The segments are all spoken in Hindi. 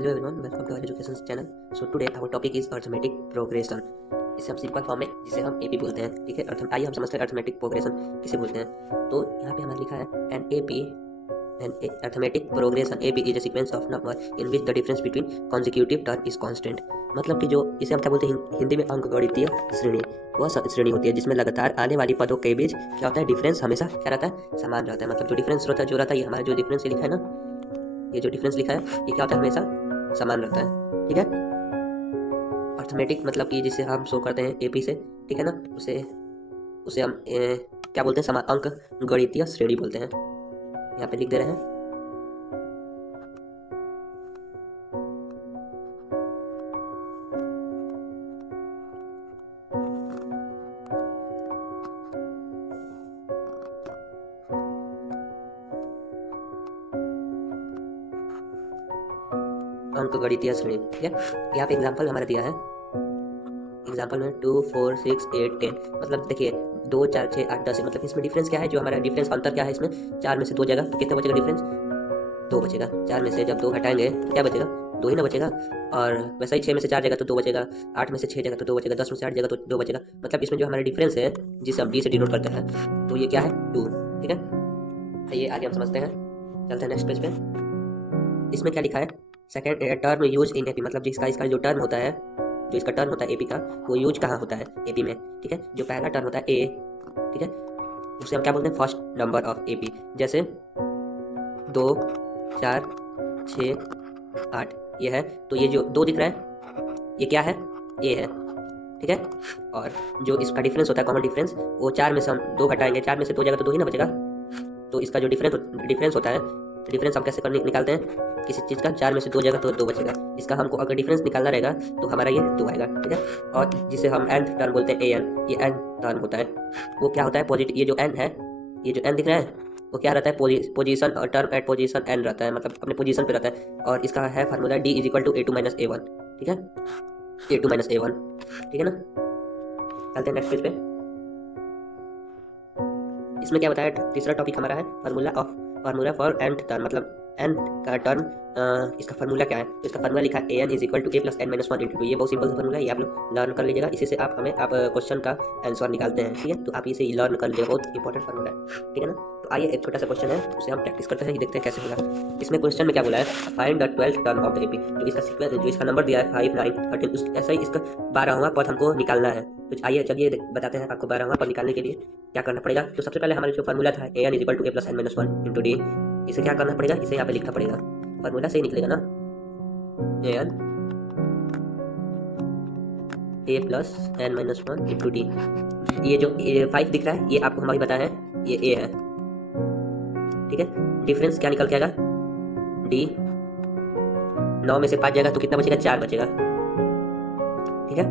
Hello everyone, welcome to our education channel. So today our topic is arithmetic progression. इसे हम सिंपल फॉर्म में जिसे हम एपी बोलते हैं, ठीक है। आइए हम समझते हैं अर्थमेटिक प्रोग्रेशन किसे बोलते हैं। तो यहाँ पे हमारे लिखा है an AP an arithmetic progression AP is a sequence of number in which the difference between consecutive term is constant. मतलब कि जो इसे हम क्या बोलते हैं हिंदी में अंकगणितीय श्रेणी, वह श्रेणी होती है जिसमें लगातार आने वाली पदों के बीच क्या होता है, डिफरेंस हमेशा क्या रहता है, समान रहता है। मतलब जो डिफरेंस रहता है ये हमारा जो डिफरेंस लिखा है ना, ये जो डिफरेंस लिखा है ये क्या होता है, हमेशा समान रहता है, ठीक है। अर्थमेटिक मतलब कि जिसे हम शो करते हैं एपी से, ठीक है ना, उसे उसे हम क्या बोलते हैं, समान अंक गणितीय श्रेणी बोलते हैं। यहाँ पे लिख दे रहे हैं। अंक गणितीय श्रेणी, ठीक है। यहाँ पे एग्जाम्पल हमारा दिया है, एग्जाम्पल में 2 4 6 8 10, मतलब देखिए 2 4 6 8 10 है। मतलब इसमें डिफरेंस क्या है, जो हमारा डिफरेंस अंतर क्या है, इसमें 4 में से 2 जाएगा तो कितना बचेगा, डिफरेंस 2 बचेगा। 4 में से जब 2 हटाएंगे तो क्या बचेगा, 2 ही ना बचेगा। और वैसा ही 6 में से 4 जाएगा तो 2 बचेगा, 8 में से 6 जाएगा तो 2 बचेगा, 10 में से 8 जाएगा तो 2 बचेगा। मतलब इसमें जो हमारा डिफरेंस है जिसे हम डी से डिनोट करते हैं, तो ये क्या है, 2, ठीक है। आइए आगे हम समझते हैं, चलते हैं नेक्स्ट पेज पे। इसमें क्या लिखा है, second term use in AP, मतलब इसका जो टर्म होता है, जो इसका टर्म होता है एपी का, वो यूज कहाँ होता है एपी में, ठीक है। जो पहला टर्म होता है ए, ठीक है, उसे हम क्या बोलते हैं, फर्स्ट नंबर ऑफ एपी। जैसे 2 4 6 8 ये है, तो ये जो 2 दिख रहा है ये क्या है, ए है, ठीक है। और जो इसका डिफरेंस होता है, कॉमन डिफरेंस, वो 4 में से हम 2 घटाएंगे, 4 में से 2 जाएगा तो 2 ही ना बचेगा। तो इसका जो डिफरेंस होता है, डिफरेंस हम कैसे निकालते हैं किसी चीज़ का, 4 में से 2 जाएगा तो 2 बचेगा। इसका हमको अगर डिफरेंस निकालना रहेगा तो हमारा ये 2 आएगा, ठीक है। और जिसे हम एन टर्म बोलते हैं, ए एन, ये एन टर्म होता है, वो क्या होता है, पॉजिटिव। ये जो एन है, ये जो एन दिख रहा है, वो क्या रहता है, पोजीशन और टर्म एट पोजीशन एन रहता है, मतलब अपने पोजीशन पे रहता है। और इसका है formula D is equal to A two minus A one, ठीक है, A two minus A one, ठीक है ना। चलते हैं नेक्स्ट पेज पे। इसमें क्या बताया, तीसरा टॉपिक हमारा है फार्मूला फॉर एन टर्म, मतलब एन का टर्म, इसका फार्मूला क्या है। तो इसका फार्मूला लिखा है A N is equal to A plus N minus one into two. ये बहुत सिंपल सा फार्मूला है, ये आप लोग लर्न कर लीजिएगा। इसी से आप क्वेश्चन का आंसर निकालते हैं, ठीक है। तो आप इसे लर्न कर लीजिएगा, बहुत इंपॉर्टेंट फार्मूला है, ठीक है ना। तो आइए एक छोटा सा क्वेश्चन है, उसे हम प्रैक्टिस करते हैं, देखते हैं कैसे होगा। इसमें क्वेश्चन में क्या बोला है, find the 12th term of the AP. जो इसका सीक्वेंस, जो इसका नंबर दिया है 5 9 13, ऐसा ही इसका 12वां पद हमको निकालना है। तो आइए चलिए बताते हैं आपको 12वां पद निकालने के लिए क्या करना पड़ेगा। तो सबसे पहले हमारे जो फार्मूला था A N is equal to A plus N minus one into D, इसे क्या करना पड़ेगा, इसे यहाँ पे लिखना पड़ेगा। फार्मूला से ही निकलेगा ना, A N A plus N minus one into D. ये जो 5 दिख रहा है, ये आपको हमारी बताया है, ये ए है, ठीक है। डिफरेंस क्या निकल के आएगा, डी। 9 में से 5 जाएगा तो कितना बचेगा, 4 बचेगा, ठीक है।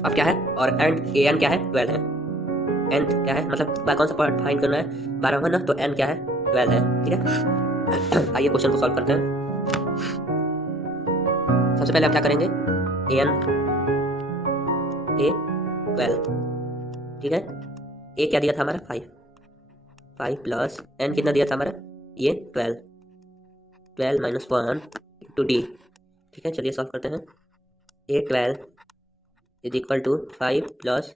अब क्या है, और एंड ए एन क्या है, 12 है। एन क्या है, मतलब कौन सा पार्ट फाइंड करना है, 12वां ना, तो एन क्या है, 12 है, ठीक है। आइए क्वेश्चन को सॉल्व करते हैं। सबसे पहले हम क्या करेंगे, ए एन ए 12, ठीक है। ए क्या दिया था हमारा, 5 प्लस एन कितना दिया था हमारा, ये 12 माइनस वन टू डी, ठीक है। चलिए सॉल्व करते हैं। A 12 is equal to 5 plus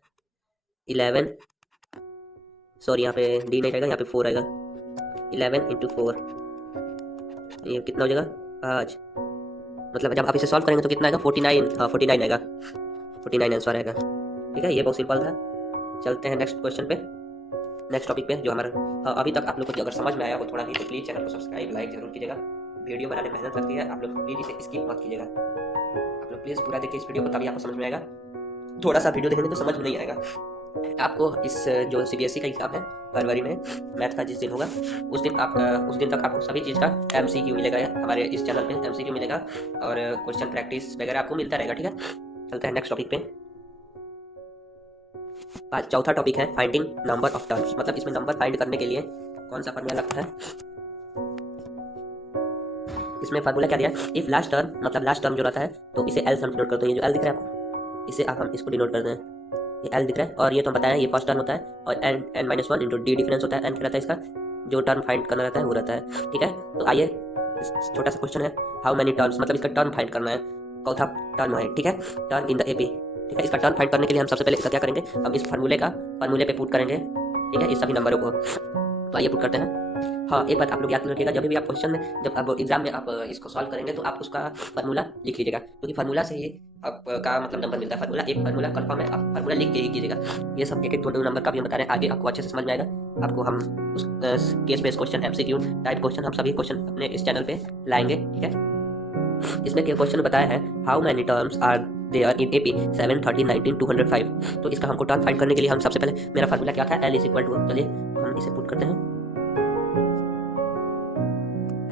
11, sorry यहाँ पे डी नहीं रहेगा, यहाँ पे 4 आएगा, 11 इंटू 4, ये कितना हो जाएगा, 5। मतलब जब आप इसे सॉल्व करेंगे तो कितना आएगा, 49, हाँ 49 आएगा, 49 आंसर आएगा, ठीक है। ये बहुत सिंपल था। चलते हैं नेक्स्ट क्वेश्चन पे, नेक्स्ट टॉपिक पे, जो हमारा, हाँ अभी तक आप लोग को अगर समझ में आया हो थोड़ा भी, तो प्लीज़ चैनल को सब्सक्राइब लाइक जरूर कीजिएगा। वीडियो बनाने में मेहनत लगती है, आप लोग प्लीज़ इसे स्किप मत कीजिएगा। आप लोग प्लीज़ पूरा देखिए इस वीडियो को, तभी आपको समझ में आएगा। थोड़ा सा वीडियो देखेंगे तो समझ में नहीं आएगा आपको। इस जो सीबीएसई का एग्जाम है फरवरी में, मैथ का जिस दिन होगा, उस दिन तक आपको सभी चीज़ का एमसीक्यू मिलेगा, हमारे इस चैनल पे एमसीक्यू मिलेगा और क्वेश्चन प्रैक्टिस वगैरह आपको मिलता रहेगा, ठीक है। चलते हैं नेक्स्ट टॉपिक पे। चौथा टॉपिक है फाइंडिंग नंबर ऑफ टर्म्स, मतलब इसमें नंबर फाइंड करने के लिए कौन सा फार्मूला लगता है। इसमें फार्मूला क्या दिया है, इफ लास्ट टर्म, मतलब लास्ट टर्म जो रहता है तो इसे एल से हम डिनोट करते हैं। ये जो एल दिख रहा है आपको, इसे हम इसको डिनोट करते हैं, ये एल दिख रहा है। और ये तो बताया ये फर्स्ट टर्म होता है, और n n minus one into d difference होता है। एन क्या रहता है, इसका जो टर्म फाइंड करना रहता है वो रहता है, ठीक है। तो आइए छोटा सा क्वेश्चन है, हाउ मेनी टर्म्स, मतलब इसका टर्म फाइंड करना है, चौथा टर्म है, ठीक है, टर्म इन द एपी, ठीक है। इसका टर्म फाइंड करने के लिए हम सबसे पहले इसका क्या करेंगे, हम इस फार्मूले पे पुट करेंगे, ठीक है, इस सभी नंबरों को। तो आइए पुट करते हैं। हाँ, एक बात आप लोग याद रखिएगा, जब भी आप क्वेश्चन में, जब आप एग्जाम में आप इसको सॉल्व करेंगे तो आप उसका फार्मूला लिख लीजिएगा, क्योंकि फार्मूला से ही आपका मतलब नंबर मिलता है। फार्मूला कंफर्म है, आप फार्मूला लिख के ही कीजिएगा। ये सब एक एक दो नंबर का भी हम बता रहे हैं, आगे आपको अच्छे से समझ में आएगा। आपको हम उस case based question, MCQ type question, हम सभी क्वेश्चन अपने इस चैनल पे लाएंगे, ठीक है। इसमें क्या क्वेश्चन बताया है, how many terms are there in AP 7, 13, 19, 205। तो इसका हमको टर्म फाइंड करने के लिए हम सबसे पहले, मेरा फार्मूला क्या था, L इज इक्वल टू, चलिए हम इसे पुट करते हैं,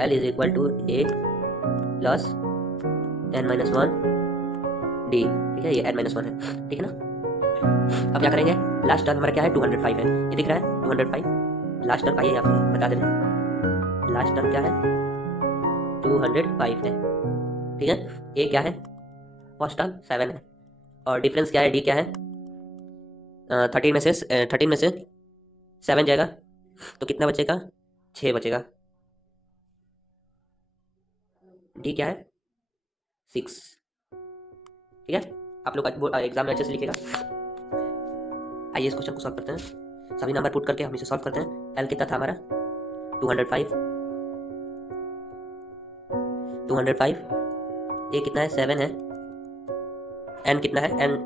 L is equal to A plus n-1 D, ठीक है, ये n-1 है, ठीक है ना। अब क्या करेंगे, लास्ट टर्म हमारा क्या है, 205 है, ये दिख रहा है 205 लास्ट टर्म। आइए आपको बता दे रहे हैं, लास्ट टर्म क्या है, 205 है, ठीक है। ए क्या है, फर्स्ट टर्म 7 है, और डिफरेंस क्या है, डी क्या है, 13 में से 7 जाएगा तो कितना बचेगा, 6 बचेगा। डी क्या है, 6, ठीक है। आप लोग एग्जाम में अच्छे से लिखेगा। आइए इस क्वेश्चन को सॉल्व करते हैं, सभी नंबर पुट करके हम इसे सॉल्व करते हैं। एल कितना था हमारा, 205, ए कितना है, 7 है, एन कितना है, एन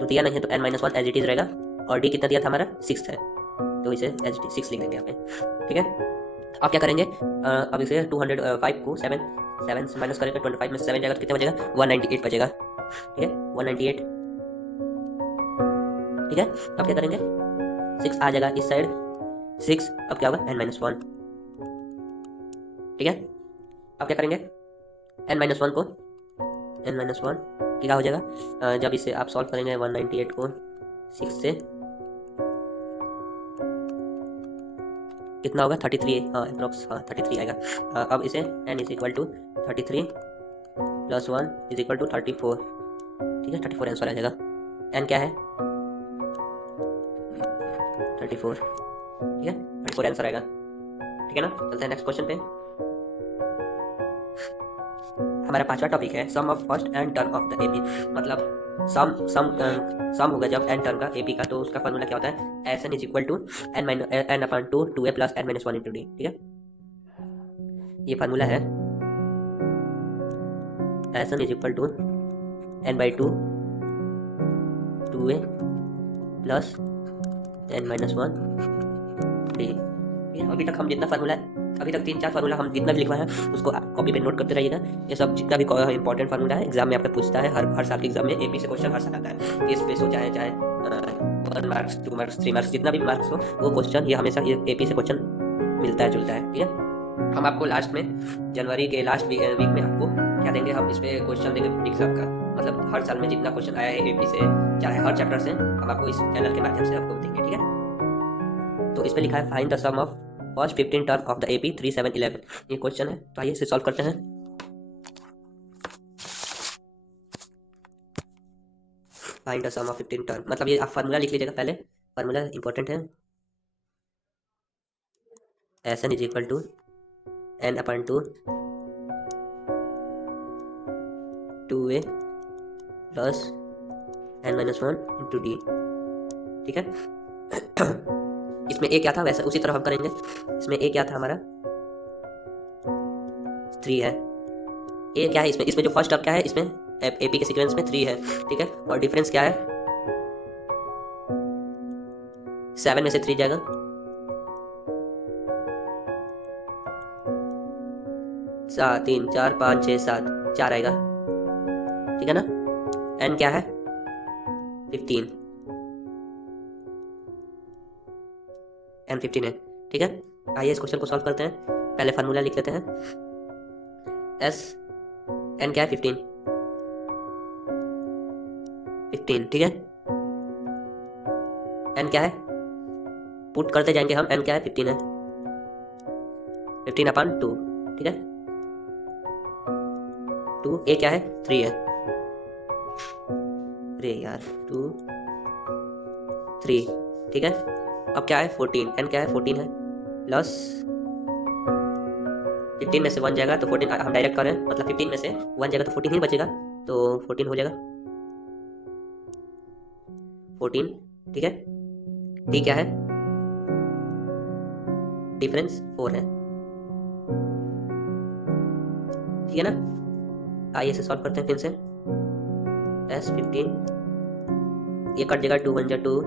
तो दिया नहीं है तो n-1 एज इट इज रहेगा, और डी कितना दिया था हमारा, 6 है, तो इसे एज इट इज 6 लिख देंगे यहाँ पे, ठीक है। अब क्या करेंगे, अब इसे 205 को 7 से माइनस करेंगे, 25 में से 7 जाएगा तो कितना बचेगा, 198 बचेगा, ठीक है, 198, ठीक है। अब क्या करेंगे, 6 आ जाएगा इस साइड, 6, अब क्या होगा, n-1, ठीक है। अब क्या करेंगे, n-1 को, n-1 क्या हो जाएगा, जब इसे आप सॉल्व करेंगे 198 को 6 से कितना होगा, 33, हाँ अप्रोक्स, हाँ 33 आएगा। अब इसे n is equal to 33 plus 1 is equal to 34, ठीक है, 34 आंसर आ जाएगा। n क्या है, 34, ठीक है, 34 आंसर आएगा, ठीक है ना। चलते हैं नेक्स्ट क्वेश्चन पे। हमारा पांचवा टॉपिक है sum of first and term of the AP, मतलब सम होगा जब एन टर्म का एपी का, तो उसका फॉर्मूला क्या होता है, S n is equal to n upon 2a plus n-1 into D, ठीक है। ये फार्मूला है, S n is equal to n/2 2a plus n-1 d. अभी तक हम जितना फार्मूला, अभी तक 3-4 फार्मूला हम जितना भी लिखवाया है उसको कॉपी पे नोट करते रहिएगा। ये सब जितना भी इंपॉर्टेंट फार्मूला है एग्जाम में आपको पूछता है, हर साल के एग्जाम में एपी से क्वेश्चन हर साल आता है। केस बेस हो चाहे 1 मार्क्स 2 मार्क्स 3 मार्क्स जितना भी मार्क्स हो, वो क्वेश्चन ये हमेशा ये एपी से क्वेश्चन मिलता है जुलता है, ठीक है। हम आपको लास्ट में, जनवरी के लास्ट वीक में आपको क्या देंगे, हम इस पर क्वेश्चन देंगे एग्जाम का, मतलब हर साल में जितना क्वेश्चन आया है एपी से, चाहे हर चैप्टर से, हम आपको इस चैनल के माध्यम से आपको देंगे, ठीक है। तो इस पर लिखा है find the sum of first 15 term of the AP 3, 7, 11, ये क्वेश्चन है। तो आइए इसे सॉल्व करते हैं। Find the sum of 15 term, मतलब ये आप फार्मूला लिख लीजिएगा पहले, फार्मूला इंपॉर्टेंट है, S n is equal to n/2 2a plus n-1 into D, ठीक है। इसमें ए क्या था, वैसे उसी तरह हम करेंगे। इसमें ए क्या था हमारा, 3 है। ए क्या है इसमें जो फर्स्ट टर्म क्या है, इसमें एपी के सीक्वेंस में 3 है, ठीक है। और डिफरेंस क्या है, 7 में से 3 जाएगा, 3, 4, 5, 6, 7, 4 आएगा, ठीक है ना। एन क्या है, 15, n15 है, ठीक है। आइए इस क्वेश्चन को सॉल्व करते हैं। पहले फार्मूला लिख लेते हैं, एस एन क्या है, 15, ठीक है। एन क्या है, पुट करते जाएंगे हम, एन क्या है, 15 है, 15/2, ठीक है। 2 ए क्या है, 3 है, अरे यार 2 3, ठीक है। अब क्या है, 14, एन क्या है, 14 है, प्लस 15 में से 1 जाएगा तो 14, हम डायरेक्ट कर रहे हैं, मतलब 15 में से 1 जाएगा तो 14 ही बचेगा, तो 14 हो जाएगा 14। ठीक है, डी क्या है, डिफरेंस 4 है, ठीक है ना। आइए इसे सॉल्व करते हैं फिर से। S15 ये कट जाएगा, 2 1 जा 2,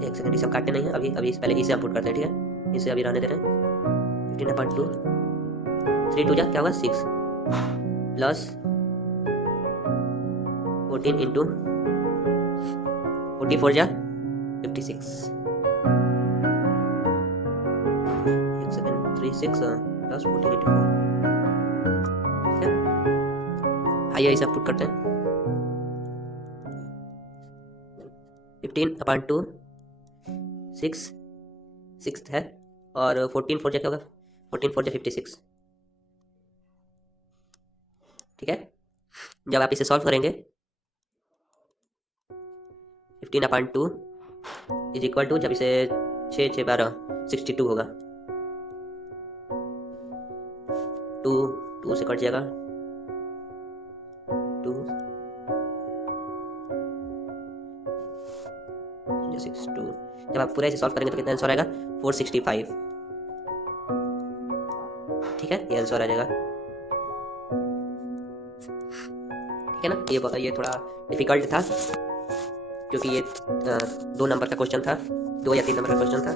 एक सेकंड इसे हम काटते नहीं है अभी, पहले इसे हम पुट करते हैं, ठीक है, इसे अभी रहने दे रहे हैं। 15/2 3 2 जा क्या होगा 6 प्लस 14 इंटू 44 जा 56, एक सेकंड 36 प्लस 14 इंटू 4, ठीक है। आइए इसे पुट करते हैं। 15/2 6 है, और 14 4 जा क्या होगा, 14 4 जा 56, ठीक है। जब आप इसे सॉल्व करेंगे 15/2 इज इक्वल टू, जब इसे 6 6 12 62 होगा, 2 से कट जाएगा 2 62। जब आप पूरा इसे सॉल्व करेंगे तो कितना आंसर आएगा 465, ठीक है, ये आंसर आ जाएगा, ठीक है ना। ये थोड़ा डिफिकल्ट था क्योंकि ये 2 नंबर का क्वेश्चन था, 2 या 3 नंबर का क्वेश्चन था।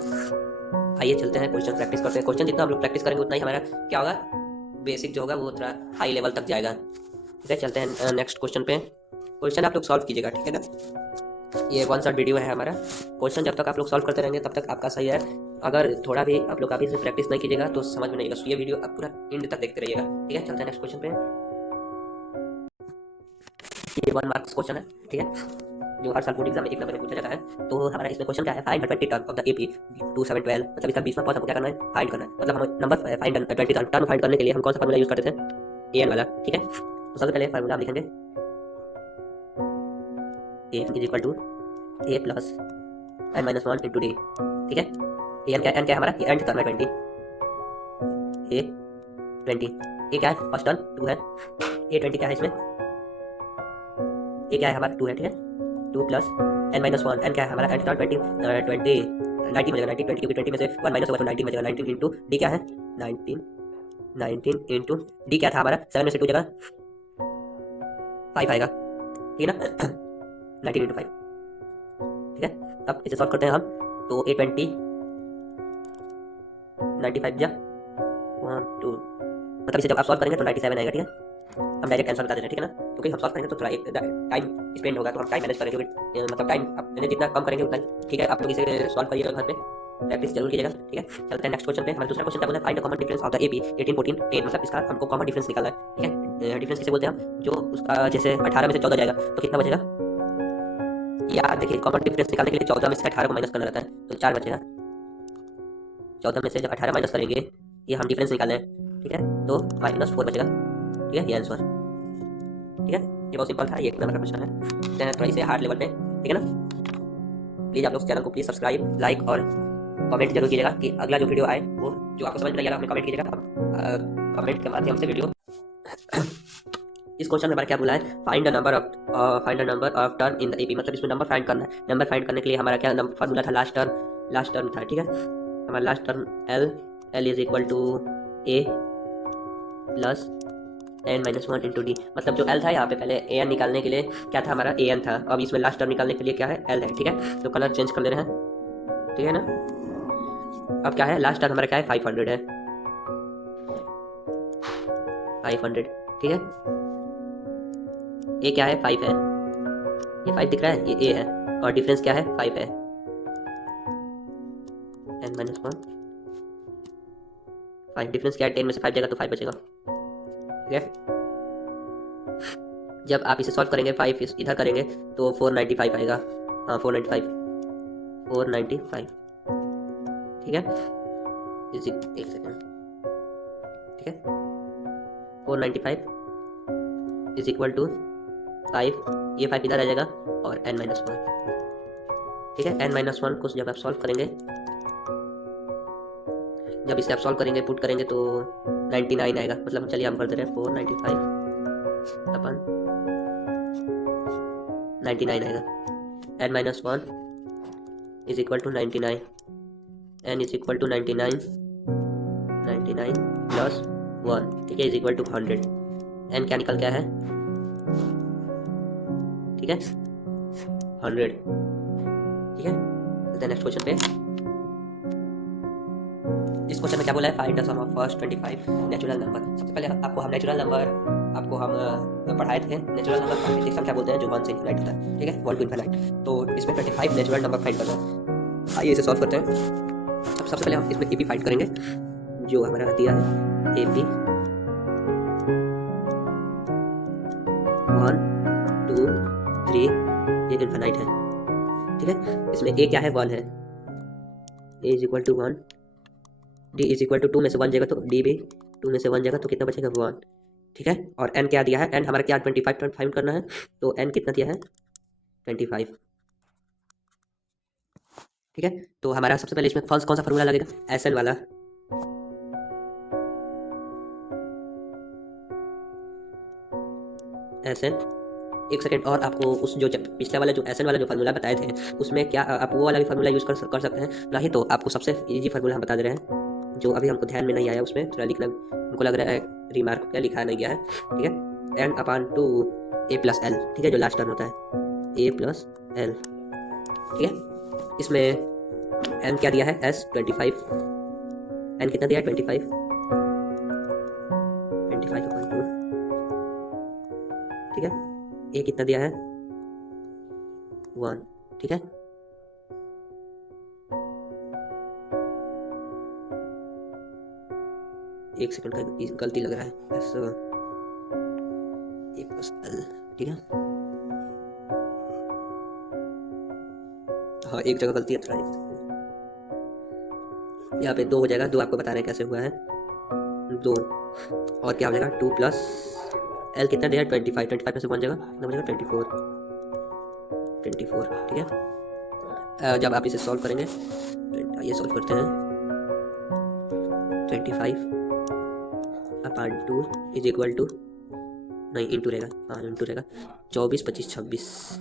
आइए चलते हैं क्वेश्चन प्रैक्टिस करते हैं। क्वेश्चन जितना हम लोग प्रैक्टिस करेंगे उतना ही हमारा क्या होगा, बेसिक जो होगा वो थोड़ा हाई लेवल तक जाएगा, ठीक है। चलते हैं नेक्स्ट क्वेश्चन पे। क्वेश्चन आप लोग सॉल्व कीजिएगा, ठीक है ना। ये 1 शॉट वीडियो है हमारा, क्वेश्चन जब तक आप लोग सॉल्व करते रहेंगे तब तक आपका सही है। अगर थोड़ा भी आप लोग अभी से प्रैक्टिस नहीं कीजिएगा तो समझ में नहीं आएगा, ये वीडियो आप पूरा एंड तक देखते रहिएगा, ठीक है। चलते हैं नेक्स्ट क्वेश्चन पे। ये 1 मार्क्स क्वेश्चन है, ठीक है, जो हर साल बोर्ड एग्जाम में 1 नंबर में पूछा जाता है। तो हमारा इसमें क्वेश्चन क्या है, find 20 term of the AP 2712, मतलब इसका 20वां पार्ट हमको क्या करना है, फाइंड करना है। मतलब हम नंबर फाइंड 20 टर्म फाइंड करने के लिए हम कौन सा फार्मूला यूज करते थे, एन वाला, ठीक है। तो सबसे पहले फार्मूला हम लिखेंगे A is equal to A plus n-1 into D, ठीक है। एन क्या है हमारा, एन टर्म है 20, ए 20, ए क्या है फर्स्ट टर्म 2 है, ए 20 क्या है इसमें, ए क्या है हमारा 2 है, ठीक है, 2 प्लस n-1, n क्या है हमारा, n टर्म 20 90 बचेगा, 90 20 क्योंकि 20 में से 1 माइनस होगा तो 19 बचेगा, 19 इंटू डी क्या है 19 इंटू डी क्या था हमारा, 7 में से 2 जगह 5 आएगा, ठीक है ना। 19 इंटू 5, ठीक है। अब इसे सॉल्व करते हैं हम, तो A20 95 जा 1 2, मतलब इसे जब आप सॉल्व करेंगे तो 97 आएगा, ठीक है। हम डायरेक्ट आंसर बता दे रहे हैं, ठीक है ना, क्योंकि हम सॉल्व करेंगे तो थोड़ा एक टाइम स्पेंड होगा, तो हम टाइम मैनेज करेंगे, मतलब टाइम अपने जितना कम करेंगे उतना, ठीक है। आप लोग इसे सॉल्व करिएगा घर पे, प्रैक्टिस जरूर कीजिएगा, ठीक है। चलते हैं नेक्स्ट क्वेश्चन पे। हमारा दूसरा क्वेश्चन क्या बोला है, find the common difference of the AP 18 14 10, मतलब इसका हमको कॉमन डिफरेंस निकालना है, ठीक है। डिफरेंस किसे बोलते हैं हम, जो उसका जैसे 18 में से 14 जाएगा तो कितना बचेगा, यार देखिए कॉमन डिफरेंस निकालने के लिए 14 में से 18 को माइनस करना रहता है, तो 4 बचेगा। 14 में से जब 18 माइनस करेंगे, ये हम डिफरेंस निकालना है, ठीक है, तो -4 बचेगा, ठीक है, ये आंसर, ठीक है। ये बहुत सिंपल था, ये 1 नंबर का क्वेश्चन है, थोड़ा इसे हार्ड लेवल पे, ठीक है ना। प्लीज़ आप लोग चैनल को प्लीज़ सब्सक्राइब, लाइक और कमेंट जरूर कीजिएगा कि अगला जो वीडियो आए वो जो आपको समझ में नहीं आ रहा, हमें कमेंट कीजिएगा, कमेंट के माध्यम से वीडियो। इस क्वेश्चन में हमारा क्या बोला है, find the number of term in the AP, मतलब इसमें नंबर फाइंड करना है। नंबर फाइंड करने के लिए हमारा क्या फार्मूला था, लास्ट टर्म था, ठीक है। हमारा last term L is equal to A plus n-1 into d, मतलब जो L था यहाँ पे पहले an निकालने के लिए क्या था हमारा, an था, अब इसमें लास्ट टर्म निकालने के लिए क्या है, L है, ठीक है। तो कलर चेंज कर ले रहे हैं, ठीक है ना। अब क्या है, लास्ट टर्म हमारा क्या है 500 है, 500, ठीक है। ए क्या है 5 है, ये 5 दिख रहा है, ये ए है, और डिफरेंस क्या है 5 है, n-1 5, डिफरेंस क्या है 10 में से 5 जाएगा तो 5 बचेगा, ठीक है। जब आप इसे सॉल्व करेंगे 5 इधर करेंगे तो 495 आएगा, हाँ 495, ठीक है। एक सेकेंड, ठीक है, 495 इज इक्वल टू 5, ये 5 इधर आ जाएगा और n-1, ठीक है। n-1 को जब आप सॉल्व करेंगे जब इसे आप सॉल्व करेंगे, पुट करेंगे तो 99 आएगा। मतलब चलिए हम कर दे रहे हैं 495 अपन 99 आएगा। n minus 1 is equal to 99, n is equal to 99 plus 1, ठीक है, इज इक्वल टू 100। n क्या निकल गया है, ठीक है, 100, ठीक है। नेक्स्ट क्वेश्चन पे, इस क्वेश्चन में क्या बोला है, find the sum of first 25 natural number. सबसे पहले आपको हम नेचुरल नंबर पढ़ाए थे। नेचुरल नंबर प्राकृतिक संख्या बोलते हैं जो 1 से इनफिनाइट होता है, ठीक है, 1 टू इनफिनाइट। तो इसमें 25 नेचुरल नंबर फाइंड करना है। आइए इसे सॉल्व करते हैं। सबसे पहले हम इसमें ए पी फाइंड करेंगे, जो हमारा दिया है ए पी 1 2 3, ये इनफिनाइट है, ठीक है। इसमें ए क्या है, 1 है, A is equal to 1, D is equal to 2 में से 1 जाएगा तो डी भी 2 में से 1 जाएगा तो कितना बचेगा, 1, ठीक है। और n क्या दिया है, n हमारा क्या 25 फाइंड करना है, तो n कितना दिया है 25, ठीक है। तो हमारा सबसे पहले इसमें फर्स्ट कौन सा फार्मूला लगेगा, SN वाला, SN। एक सेकेंड, और आपको उस जो पिछला वाला जो SN वाला जो फार्मूला बताए थे उसमें क्या आप वो वाला भी फार्मूला यूज़ कर सकते हैं, नहीं तो आपको सबसे इजी फार्मूला हम बता दे रहे हैं जो अभी हमको ध्यान में नहीं आया, उसमें थोड़ा लिखना हमको लग रहा है, रिमार्क क्या लिखा नहीं गया है, ठीक है। n/2 a प्लस एल, ठीक है, जो लास्ट टर्म होता है a प्लस एल, ठीक है। इसमें n क्या दिया है, s 25, n कितना दिया है 25 25/2, ठीक है। a कितना दिया है 1, ठीक है। एक सेकंड का गलती लग रहा है, एस ए प्लस एल, ठीक है। हाँ एक जगह गलती है, थोड़ा यहाँ पे 2 हो जाएगा, 2 आपको बता रहे हैं कैसे हुआ है 2, और क्या हो जाएगा 2 प्लस एल कितना दिया है 25, 25 में से 1 जाएगा कितना बचेगा 24, ठीक है। जब आप इसे सॉल्व करेंगे, ये सॉल्व करते हैं, 25/2 इज इक्वल टू, नहीं इंटू रहेगा, हाँ इंटू रहेगा, 24 25 26।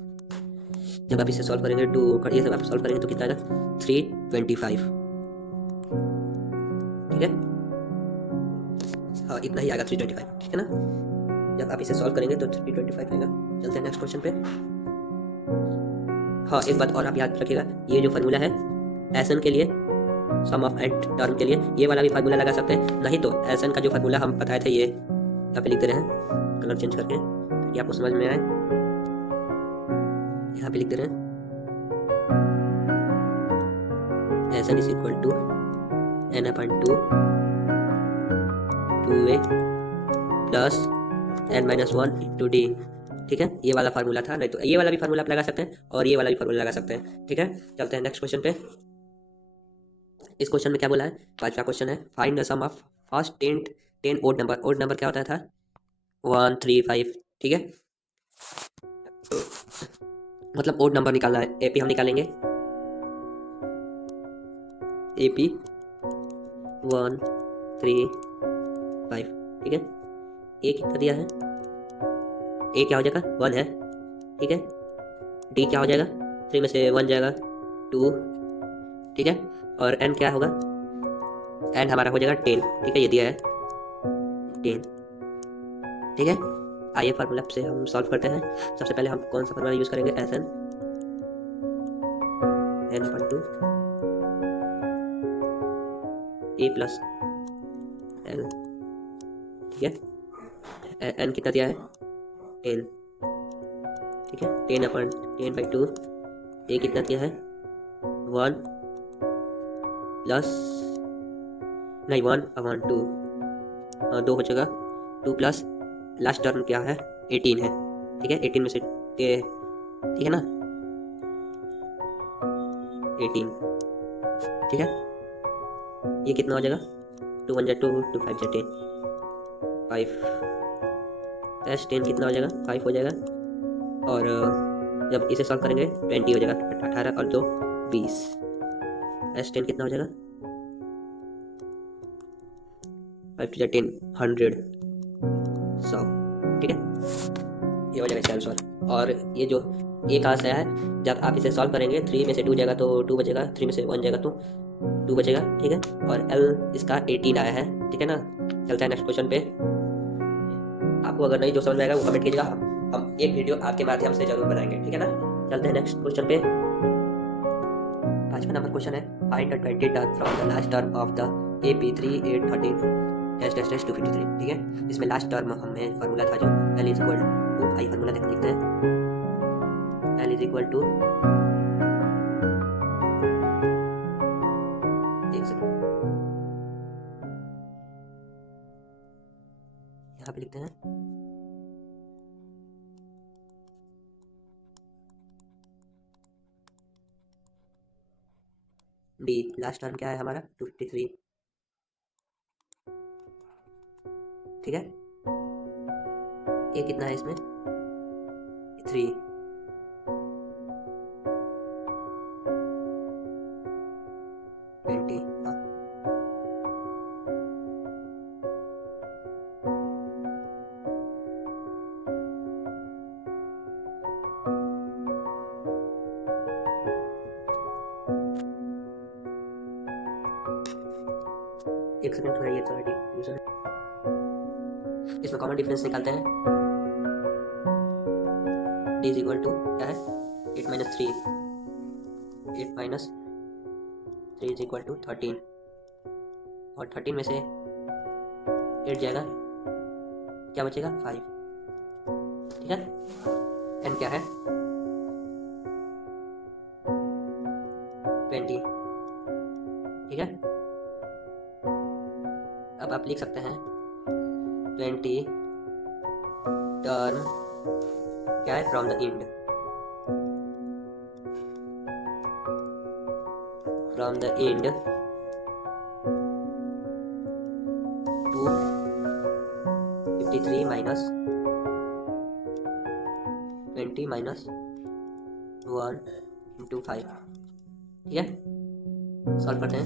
जब आप इसे सॉल्व करेंगे, ये सब आप सॉल्व करेंगे तो कितना आएगा 325, ठीक है। हाँ इतना ही आएगा 325, ठीक है ना। जब आप इसे सॉल्व करेंगे तो 325 आएगा। चलते हैं नेक्स्ट क्वेश्चन पे। हाँ एक बात और आप याद रखिएगा, ये जो फार्मूला है SN के लिए, सम ऑफ एंड टर्म के लिए, ये वाला भी फार्मूला लगा सकते हैं, नहीं तो SN का जो फार्मूला हम बताए थे ये यहाँ पे लिख दे रहे हैं, कलर चेंज करके ताकि आपको समझ में आए, यहाँ पे लिख दे रहे हैं SN is equal to n/2 2a plus n-1 into D, ठीक है। ये वाला फार्मूला था, नहीं तो ये वाला भी फार्मूला आप लगा सकते हैं और ये वाला भी फार्मूला लगा सकते हैं, ठीक है। चलते हैं नेक्स्ट क्वेश्चन पे। इस क्वेश्चन में क्या बोला है, 5वां क्वेश्चन है, find the sum of first 10 odd number. Odd number क्या होता था 1 3 5, ठीक है। मतलब ओड नंबर निकालना है, एपी हम निकालेंगे, एपी 1 3 5, ठीक है। ए कितना दिया है, ए क्या हो जाएगा 1 है, ठीक है। डी क्या हो जाएगा 3 में से 1 जाएगा 2, ठीक है। और एन क्या होगा, एन हमारा हो जाएगा 10, ठीक है, ये दिया है 10, ठीक है। आइए फार्मूला से हम सॉल्व करते हैं। सबसे पहले हम कौन सा फार्मूला यूज करेंगे, SN n/2 a plus L, ठीक है। एन कितना दिया है 10, ठीक है, 10/10/2, ए कितना दिया है 1 प्लस, नहीं 1/2, 2 हो जाएगा, 2 प्लस लास्ट टर्म क्या है 18 है, ठीक है। 18 में से ठीक है ना 18, ठीक है। ये कितना हो जाएगा 2 1 2 2 5 10 5 प्लस 10 कितना हो जाएगा 5 हो जाएगा, और जब इसे सॉल्व करेंगे 20 हो जाएगा, 18 और 2 20 प्लस 10 कितना हो जाएगा 5 टू 10, 100, 100, ठीक है। ये हो जाएगा इसका आंसर। और ये जो ए कहाँ से है, जब आप इसे सॉल्व करेंगे 3 में से 2 जाएगा तो 2 बचेगा, 3 में से 1 जाएगा तो 2 बचेगा, ठीक है। और एल इसका 18 आया है, ठीक है ना। चलते हैं नेक्स्ट क्वेश्चन पे। आपको अगर नहीं जो समझ में आएगा वो कमेंट कीजिएगा, हम एक वीडियो आपके माध्यम से जरूर बनाएंगे, ठीक है ना। चलते हैं नेक्स्ट क्वेश्चन पे। 5वां नंबर क्वेश्चन है, find the 20 term from the last term of the AP3 8 13 -253, ठीक है। इसमें लास्ट टर्म हमें फार्मूला था जो L इज इक्वल टू, आई फार्मूला देख लिखते हैं, L इज इक्वल टू, एक सेकंड यहाँ पे लिखते हैं, डी लास्ट टर्म क्या है हमारा 253, ठीक है। ए कितना है इसमें 3, एक सेकंड थोड़ा ये थोड़ा डिफ्यूजन है। इसमें कॉमन डिफरेंस निकालते हैं, d इज इक्वल टू क्या है 8 - 3, 8 - 3 इज इक्वल टू 13, और 13 में से 8 जाएगा, क्या बचेगा 5, ठीक है। n क्या है 20, ठीक है। अब आप लिख सकते हैं 20 टर्म क्या है from the end, from the end to 53 minus 20 minus 1 into 5, ठीक है। सॉल्व करते हैं,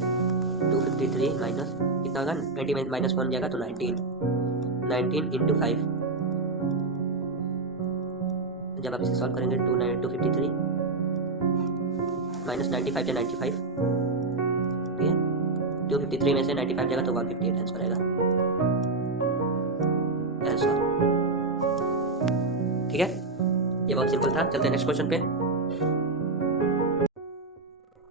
253 माइनस कितना होगा 20 माइनस 1 जाएगा तो 19 इंटू 5, जब आप इसे सॉल्व करेंगे 253 माइनस 95 या 95, ठीक है। 253 में से 95 जाएगा तो 158 आंसर आएगा, आंसर, ठीक है। ये बहुत सिंपल था। चलते हैं नेक्स्ट क्वेश्चन पे।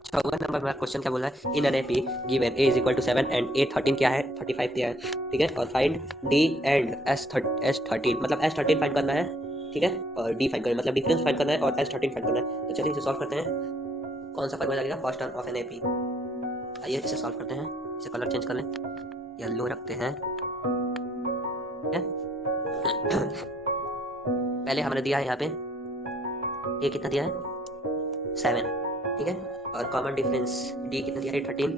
6वां नंबर मेरा क्वेश्चन क्या बोला है, in an AP given a is equal to 7 and a 13 क्या है 35 दिया है, ठीक है। और फाइंड d एंड s13, मतलब s13 फाइंड करना है, ठीक है। और d फाइंड करना मतलब डिफरेंस फाइंड करना है, और s13 फाइंड करना है। तो चलिए इसे सॉल्व करते हैं। कौन सा फार्मूला लगेगा first term of an AP, आइए इसे सॉल्व करते हैं। इसे कलर चेंज कर लें, येलो रखते हैं, ठीक है। पहले हमने दिया है यहाँ पे a कितना दिया है 7, ठीक है। और कॉमन डिफरेंस d कितना दिया है 13,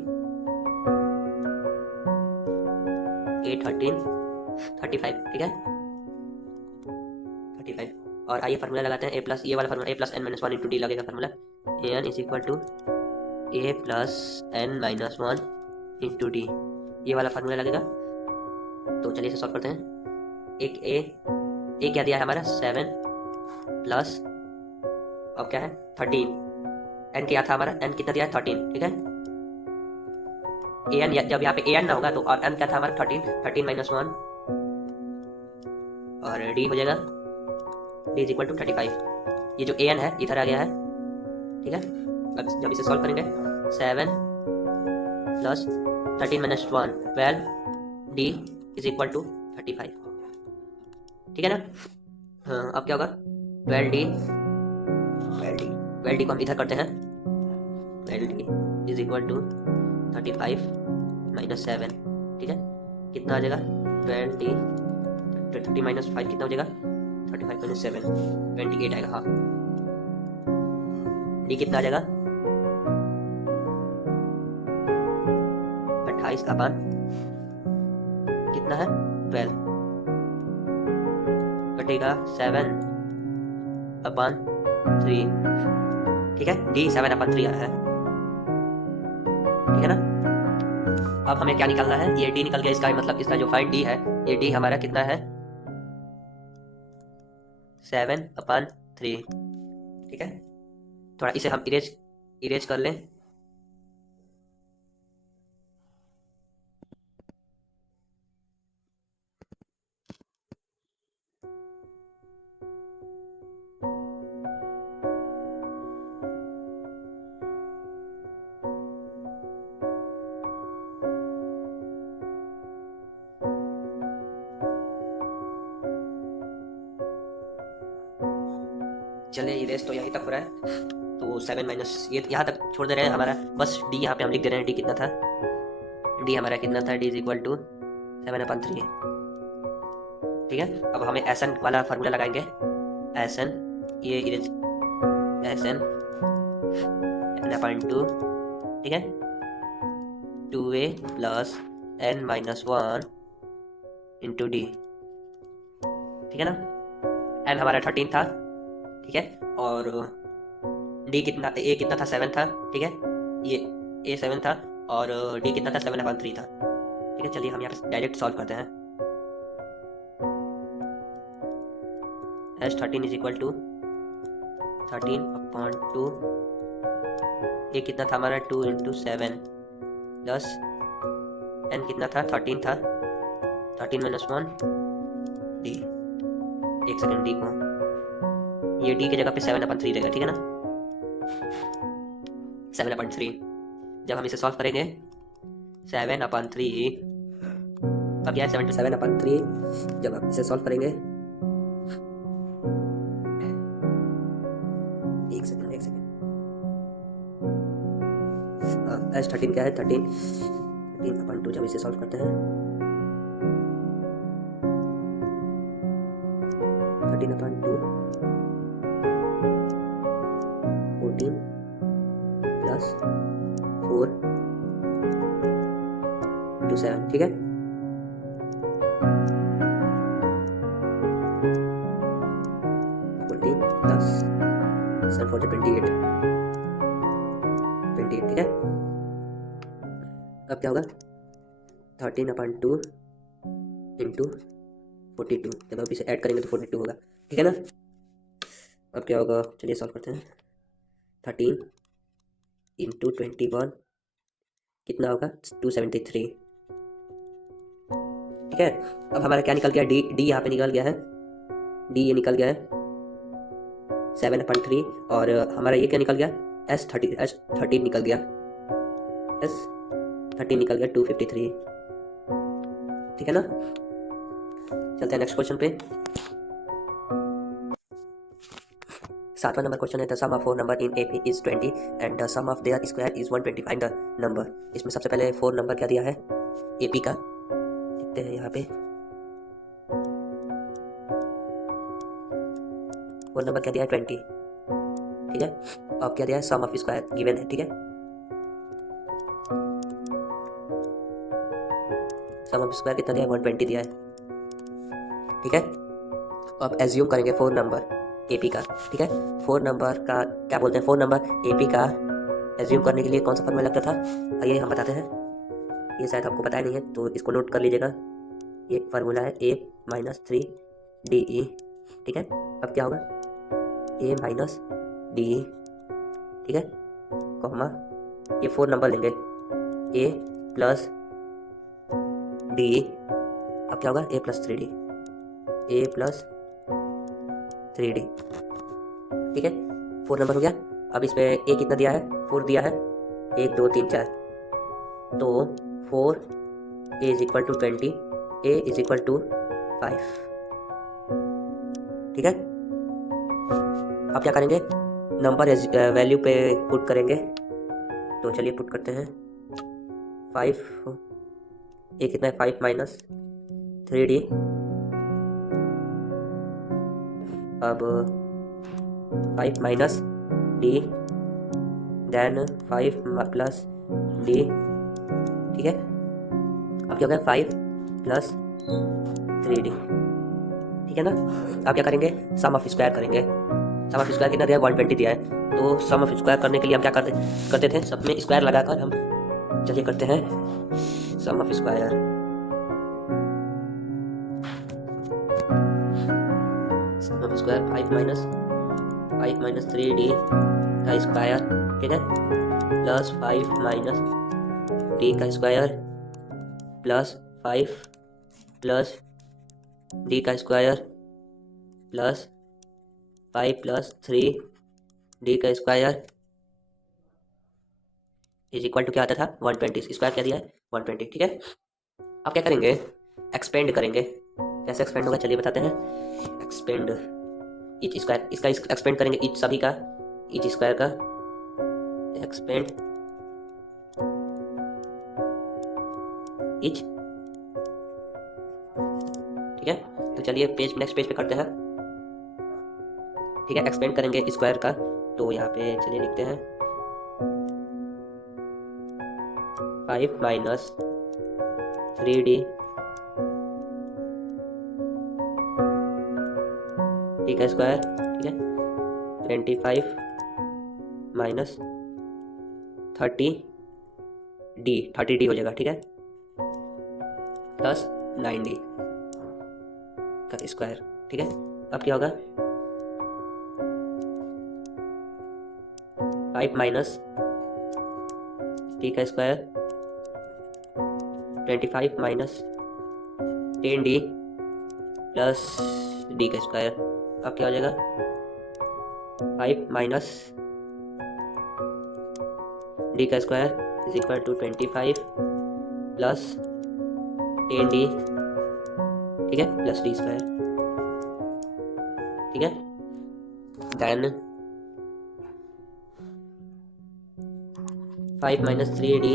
35, ठीक है 35। और आइए फार्मूला लगाते हैं a प्लस, ये वाला formula a plus n minus 1 into D लगेगा formula, an is equal to a plus n minus 1 into D, ये वाला फार्मूला लगेगा। तो चलिए इसे सॉल्व करते हैं। एक a क्या दिया है हमारा 7 प्लस अब क्या है 13, n क्या था हमारा n कितना दिया है 13, ठीक है। an जब यहाँ पे an ना होगा तो और n क्या था हमारा 13 माइनस 1, और d हो जाएगा d इज इक्वल टू 35। ये जो an है इधर आ गया है, ठीक है। अब जब इसे सॉल्व करेंगे 7 plus 13 minus 1 12, d is equal to 35, ठीक है ना। हाँ अब क्या होगा 12d को हम इधर करते हैं, 12d is equal to 35 minus 7, ठीक है। कितना आ जाएगा 12d 30 माइनस 5 कितना हो जाएगा 35 माइनस 7 28 आएगा, हाँ। d कितना आ जाएगा 28 अपन कितना है 12 कटेगा 7 अपन 3, ठीक है। d 7 अपन 3 आया है, ठीक है ना। अब हमें क्या निकालना है, ये डी निकल गया, इसका मतलब इसका जो फाइंड डी है, ये डी हमारा कितना है 7/3। ठीक है, थोड़ा इसे हम इरेज कर लें। चलिए इरेज तो यहीं तक हो रहा है, तो 7 माइनस ये यहाँ तक छोड़ दे रहे हैं हमारा, बस डी यहाँ पे हम लिख दे रहे हैं, डी कितना था, डी हमारा कितना था, डी इज इक्वल टू 7/3। ठीक है, अब हमें एस एन वाला फार्मूला लगाएंगे, एस एन, ये इरेज एस एन n/2, ठीक है, 2a plus n-1 into D. ठीक है ना, n हमारा 13 था, ठीक है, और डी कितना, ए कितना था 7 था, ठीक है, ये ए 7 था और डी कितना था 7/3 था। ठीक है, चलिए हम यहाँ पे डायरेक्ट सॉल्व करते हैं। S13 इज इक्वल टू 13/2, ए कितना था हमारा 2 इंटू 7 प्लस n कितना था 13 था, 13-1 डी। एक सेकेंड, डी को ये डी की जगह पे 7/3 रहेगा, ठीक है ना, 7/3। जब हम इसे सॉल्व करेंगे 7/3, अब क्या है 7/3, जब हम इसे सॉल्व करेंगे, एक सेकेंड, S13 क्या है 13/2, जब इसे सॉल्व करते हैं 13/2 14 प्लस 4 इंटू 7, ठीक है, प्लस 7 4 28, ठीक है। अब क्या होगा 13/2 इंटू 42, जब आप इसे ऐड करेंगे तो 42 होगा, ठीक है ना। अब क्या होगा, चलिए सॉल्व करते हैं, 13 इंटू 21 कितना होगा 273, ठीक है। अब हमारा क्या निकल गया, डी यहाँ पे निकल गया है, डी ये निकल गया है 7/3, और हमारा ये क्या निकल गया S13 निकल गया, S13 निकल गया 253, ठीक है ना। चलते हैं नेक्स्ट क्वेश्चन पे। 7वां नंबर क्वेश्चन है, the sum of 4 number in AP is 20 and the sum of their square is 120, find the number. इसमें सबसे पहले 4 नंबर क्या दिया है AP का, देखते हैं यहाँ पे 4 नंबर क्या दिया है 20, ठीक है। अब क्या दिया है सम ऑफ स्क्वायर गिवन है, ठीक है, सम ऑफ स्क्वायर कितना दिया है 120 दिया है, ठीक है। अब एज्यूम करेंगे 4 नंबर AP का, ठीक है, 4 नंबर का क्या बोलते हैं, 4 नंबर AP का एज्यूम करने के लिए कौन सा फॉर्मूला लगता था, आइए हम बताते हैं, ये शायद आपको पता नहीं है तो इसको नोट कर लीजिएगा, ये फार्मूला है A - 3DE, ठीक है। अब क्या होगा A - DE, ठीक है, कॉमा ये 4 नंबर लेंगे A प्लस DE, अब क्या होगा A plus 3D, A plus 3D, ठीक है, 4 नंबर हो गया। अब इस पे A कितना दिया है 4 दिया है, 1 2 3 4, तो 4 A is equal to 20, A is equal to 5, ठीक है। अब क्या करेंगे, नंबर वैल्यू पे पुट करेंगे, तो चलिए पुट करते हैं 5, A कितना है 5 माइनस 3D, अब 5 minus D then 5 plus D, ठीक है। अब क्या हो गया 5 प्लस 3D, ठीक है ना। अब क्या करेंगे सम ऑफ स्क्वायर करेंगे, सम ऑफ स्क्वायर कितना दिया है 120 दिया है, तो सम ऑफ स्क्वायर करने के लिए हम क्या करते थे, सब में स्क्वायर लगाकर हम, चलिए करते हैं sum of square sum of square 5 minus 3d का स्क्वायर, ठीक है, प्लस 5 माइनस d का स्क्वायर प्लस 5 प्लस d का स्क्वायर प्लस 5 प्लस 3d का स्क्वायर इज इक्वल टू क्या आता था 120। स्क्वायर क्या दिया है 120, ठीक है। अब क्या करेंगे, एक्सपेंड करेंगे। कैसे एक्सपेंड होगा चलिए बताते हैं। एक्सपेंड ईच स्क्वायर, इसका एक्सपेंड करेंगे ईच सभी का, ईच स्क्वायर का एक्सपेंड ईच, ठीक है। तो चलिए नेक्स्ट पेज पे करते हैं, ठीक है। एक्सपेंड करेंगे स्क्वायर का, तो यहाँ पे चलिए लिखते हैं 5 माइनस 3d d का स्क्वायर, ठीक है, 25 माइनस 30d हो जाएगा, ठीक है, प्लस 9d का स्क्वायर, ठीक है। अब क्या होगा 5 माइनस d का square 25 minus 10d plus d का स्क्वायर। अब क्या हो जाएगा 5 माइनस d का square is equal to 25 plus 10d, ठीक है, प्लस d स्क्वायर, ठीक है। देन 5 माइनस 3d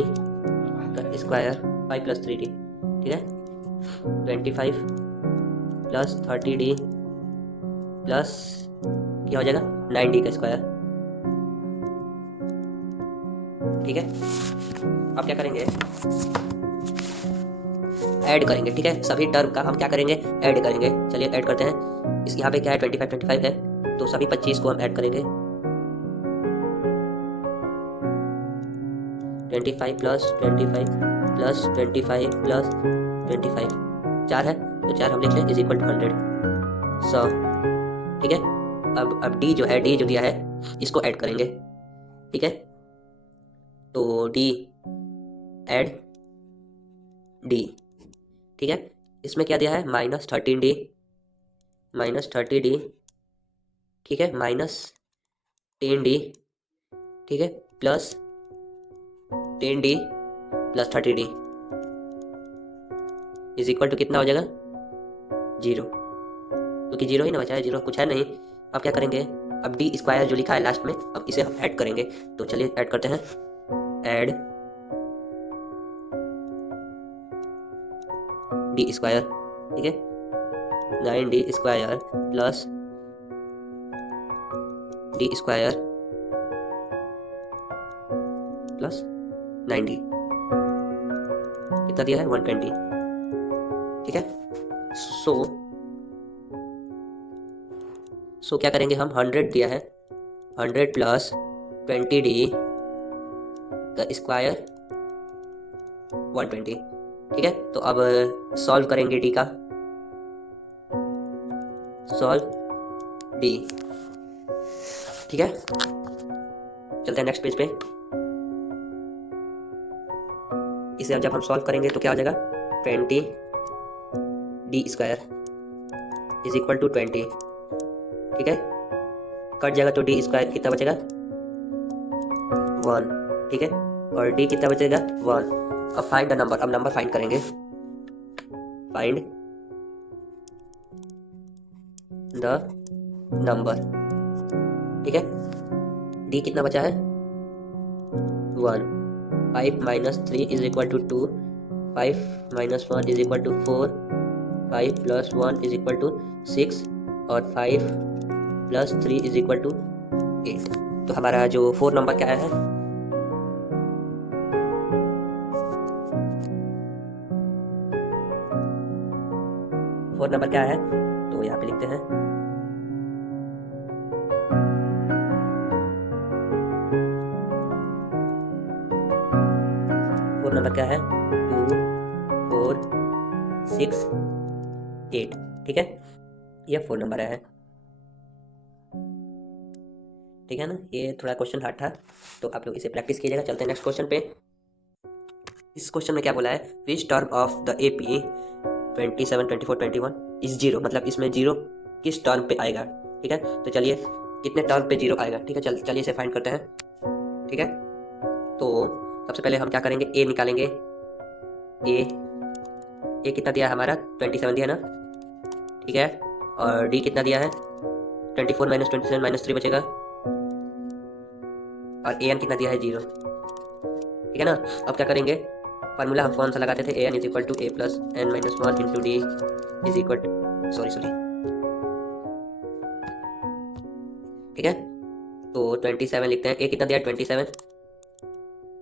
का स्क्वायर 5 प्लस 3d, ठीक है, 25 प्लस 30d प्लस क्या हो जाएगा 9d का स्क्वायर, ठीक है। अब क्या करेंगे, ऐड करेंगे, ठीक है। सभी टर्म का हम क्या करेंगे, ऐड करेंगे। चलिए ऐड करते हैं। इस यहाँ पे क्या है 25 है, तो सभी 25 को हम ऐड करेंगे। 25 प्लस 25 प्लस 25 प्लस 25 4 है, तो 4 हम लिख लें इज इक्वल टू 100 100, ठीक है। अब d जो दिया है इसको ऐड करेंगे, ठीक है। तो d ऐड d, ठीक है। इसमें क्या दिया है माइनस 13d, ठीक है, माइनस 10d, ठीक है, plus 10d plus 30d is equal to कितना हो जाएगा 0, क्योंकि 0 ही ना बचा है, 0 कुछ है नहीं। अब क्या करेंगे, अब d स्क्वायर जो लिखा है लास्ट में, अब इसे हम ऐड करेंगे। तो चलिए ऐड करते हैं, ऐड d स्क्वायर, ठीक है, 9d square plus d square plus 9d कितना दिया है 120, ठीक है। सो क्या करेंगे हम, 100 दिया है, 100 प्लस 20d का स्क्वायर 120, ठीक है। तो अब सॉल्व करेंगे d का, सॉल्व d, ठीक है। चलते हैं नेक्स्ट पेज पे। इसे जब हम सॉल्व करेंगे तो क्या हो जाएगा 20d square is equal to 20, ठीक है। कट जाएगा तो d स्क्वायर कितना बचेगा 1, ठीक है, और d कितना बचेगा 1। अब फाइंड द नंबर, अब नंबर फाइंड करेंगे, फाइंड द नंबर, ठीक है। d कितना बचा है 1, 5 minus 3 is equal to 2, 5 minus 1 is equal to 4, 5 plus 1 is equal to 6 और 5 प्लस 3 इज इक्वल टू 8। तो हमारा जो 4 नंबर क्या है, फोर्थ नंबर क्या है, तो यहाँ पे लिखते हैं फोर्थ नंबर क्या है 2 2468, ठीक है, ये 4 नंबर है, ठीक है ना। ये थोड़ा क्वेश्चन हार्ड था, तो आप लोग इसे प्रैक्टिस कीजिएगा। चलते हैं नेक्स्ट क्वेश्चन पे। इस क्वेश्चन में क्या बोला है, which term of the AP 27, 24, 21 is zero, मतलब इसमें जीरो किस टर्म पे आएगा, ठीक है। तो चलिए कितने टर्म पे जीरो आएगा, ठीक है, चलिए इसे फाइंड करते हैं, ठीक है। तो सबसे पहले हम क्या करेंगे, ए निकालेंगे। ए कितना दिया है हमारा, 27 दिया ना, ठीक है। और डी कितना दिया है, 24 माइनस 27 माइनस 3 बचेगा। और ए एन कितना दिया है, 0, ठीक है ना। अब क्या करेंगे, फार्मूला हम कौन सा लगाते थे, ए N is equal to A plus N minus 1 into D is equal, sorry, ठीक है। तो 27 लिखते हैं, ए कितना दिया है 27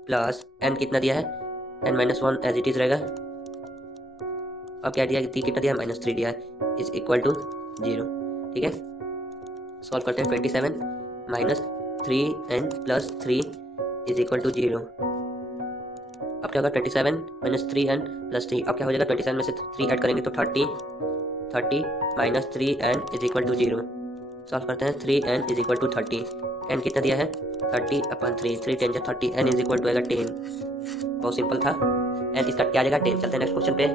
प्लस एन कितना दिया है, n minus 1 as it is रहेगा। अब क्या दिया, डी कितना दिया है, माइनस 3 दिया है, इज इक्वल टू 0, ठीक है। सॉल्व करते हैं, 27 minus 3n plus 3 is equal to 0। अब क्या होगा, 27 माइनस 3n प्लस 3, अब क्या हो जाएगा, 27 में से 3 ऐड करेंगे तो 30 minus 3n is equal to 0। Solve करते हैं, 3n is equal to 30, n कितना दिया है 30/3, 3 10 जा 30, n इज इक्वल टू आएगा 10। बहुत सिंपल था, n इसका क्या आ जाएगा 10। चलते हैं नेक्स्ट क्वेश्चन पे।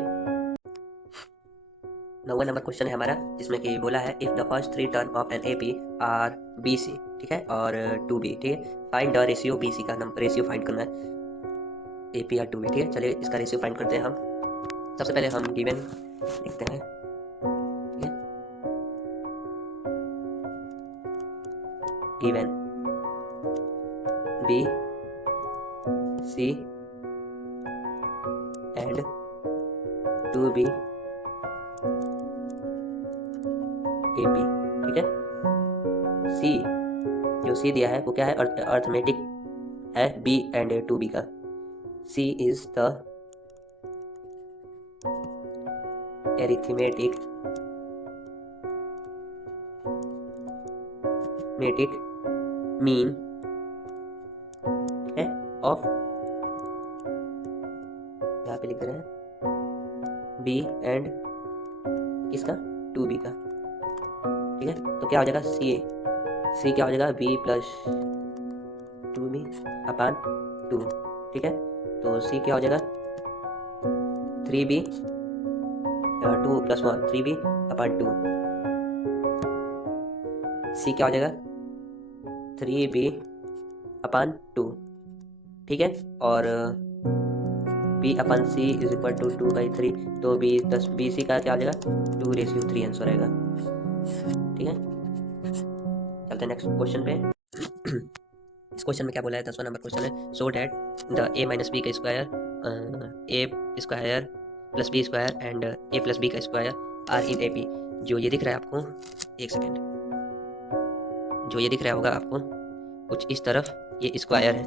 9वां नंबर क्वेश्चन है हमारा, जिसमें कि बोला है if the first 3 term of an AP are BC, ठीक है, और 2B, ठीक है, फाइंड द रेशियो BC का रेशियो फाइंड करना है, AP और 2B, ठीक है। चलिए इसका रेशियो फाइंड करते हैं हम। सबसे पहले हम गिवन लिखते हैं, ठीक है, given BC and 2B AP, ठीक है। C, जो C दिया है वो क्या है, अर्थमेटिक है B एंड 2B का। C is the arithmetic mean है ऑफ, यहाँ पे लिख रहे हैं B एंड इसका 2B का, ठीक है। तो क्या हो जाएगा, C क्या हो जाएगा, B प्लस 2B/2, ठीक है। तो C क्या हो जाएगा, 3B 2 + 1 3B/2, C क्या हो जाएगा 3B/2, ठीक है। और B/C इज इक्वल टू 2/3, तो BC का क्या हो जाएगा 2:3 आंसर आएगा, ठीक है। चलते हैं नेक्स्ट क्वेश्चन पे। इस क्वेश्चन में क्या बोला है, 10वां नंबर क्वेश्चन है, so that the A minus B का square, A square plus B square and A plus B का स्क्वायर आर इन AP। जो ये दिख रहा है आपको, एक सेकेंड, जो ये दिख रहा होगा आपको कुछ इस तरफ, ये स्क्वायर है,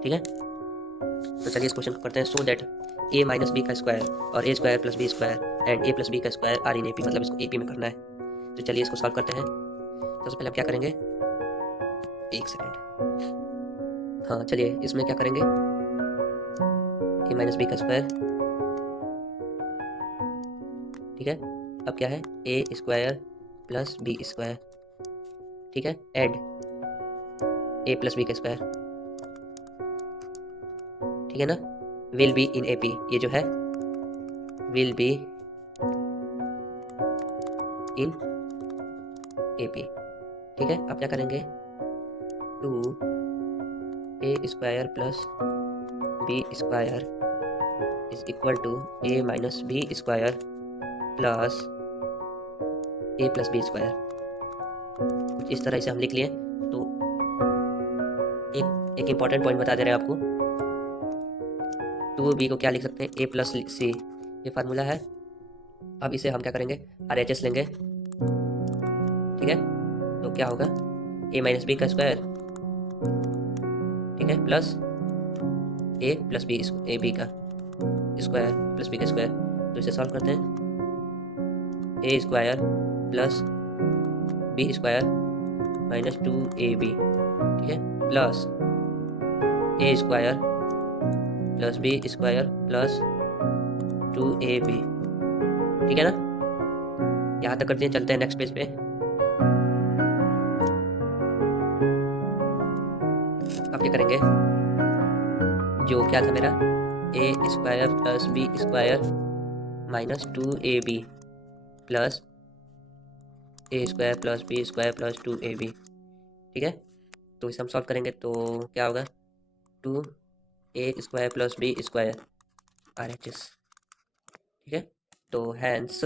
ठीक है। तो चलिए इस क्वेश्चन को करते हैं, so that A minus B का स्क्वायर और A square plus B square and A plus B का स्क्वायर आर इन AP, मतलब इसको AP में करना है। तो चलिए इसको सॉल्व करते हैं। सबसे पहले आप क्या करेंगे, एक सेकेंड, हाँ चलिए इसमें क्या करेंगे, A माइनस B का स्क्वायर, ठीक है। अब क्या है, A square plus B square, ठीक है, एड A प्लस B का स्क्वायर, ठीक है ना, विल बी इन AP, ये जो है विल बी इन AP, ठीक है। अब क्या करेंगे, 2A square plus B square is equal to A minus B square plus A plus B square, कुछ इस तरह से हम लिख लिए। तो एक इम्पॉर्टेंट पॉइंट बता दे रहे हैं आपको, 2B को क्या लिख सकते हैं, A प्लस C, ये फार्मूला है। अब इसे हम क्या करेंगे, RHS लेंगे, ठीक है। तो क्या होगा, A माइनस B का स्क्वायर, ठीक है, plus A plus B AB का स्क्वायर प्लस B का स्क्वायर। तो इसे सॉल्व करते हैं, A square plus B square minus 2AB, ठीक है, plus A square plus B square plus 2ab, ठीक है ना। यहाँ तक करते हैं, चलते हैं नेक्स्ट पेज पे। अब क्या करेंगे, जो क्या था मेरा A square plus B square minus 2ab plus A square plus B square plus 2ab, ठीक है। तो इसे हम सॉल्व करेंगे तो क्या होगा, 2a square plus B square RHS, ठीक है। तो हैंस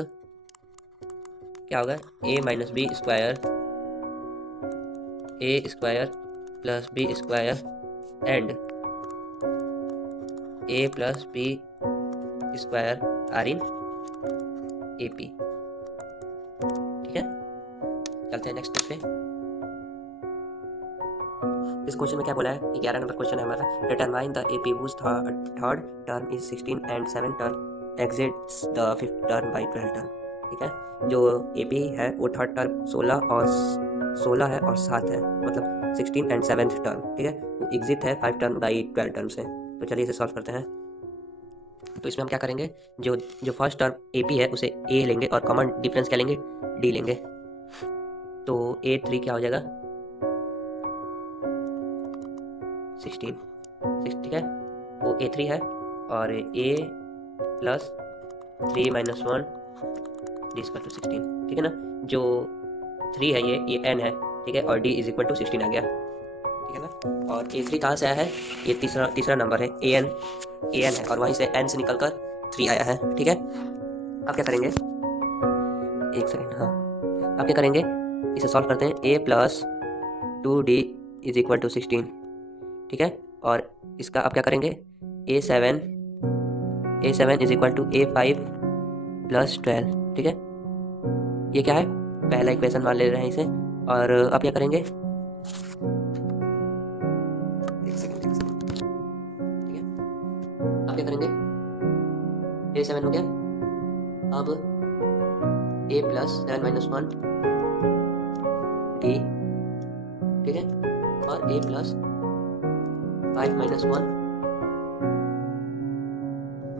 क्या होगा, a minus b square a square plus B square and a plus B square are in AP, ठीक है। चलते हैं नेक्स्ट पेज पे। इस क्वेश्चन में क्या बोला है कि 11 नंबर क्वेश्चन है हमारा, determine the AP whose third term is 16 and 7 term exits the 5th term by 12 term, ठीक है। जो AP है वो थर्ड टर्म 16 है और 7 है, मतलब 16 एंड 7th टर्म, ठीक है। वो एग्जिट है 5 टर्म बाई 12 टर्म से। तो चलिए इसे सॉल्व करते हैं। तो इसमें हम क्या करेंगे, जो फर्स्ट टर्म AP है उसे A लेंगे और कॉमन डिफरेंस क्या लेंगे, D लेंगे। तो A3 क्या हो जाएगा 16, ठीक है। वो A3 है और A plus 3 minus 1 D equal to 16, ठीक है ना। जो 3 है ये N है, ठीक है, और D इज इक्वल टू 16 आ गया, ठीक है ना। और A3 कहाँ से आया है, ये तीसरा नंबर है, AN है और वहीं से N से निकलकर 3 आया है, ठीक है। अब क्या करेंगे, एक सेकेंड, हाँ। अब क्या करेंगे, इसे सॉल्व करते हैं। A प्लस 2D इज इक्वल टू 16, ठीक है। और इसका अब क्या करेंगे, A7 is equal to A5 plus 12, ठीक है। ये क्या है, पहला इक्वेशन मान ले रहे हैं इसे। और अब क्या करेंगे, एक सेकेंड, ठीक है। अब क्या करेंगे, A7 हो गया, अब A प्लस 7 माइनस 1 D, ठीक है, और A plus 5 minus 1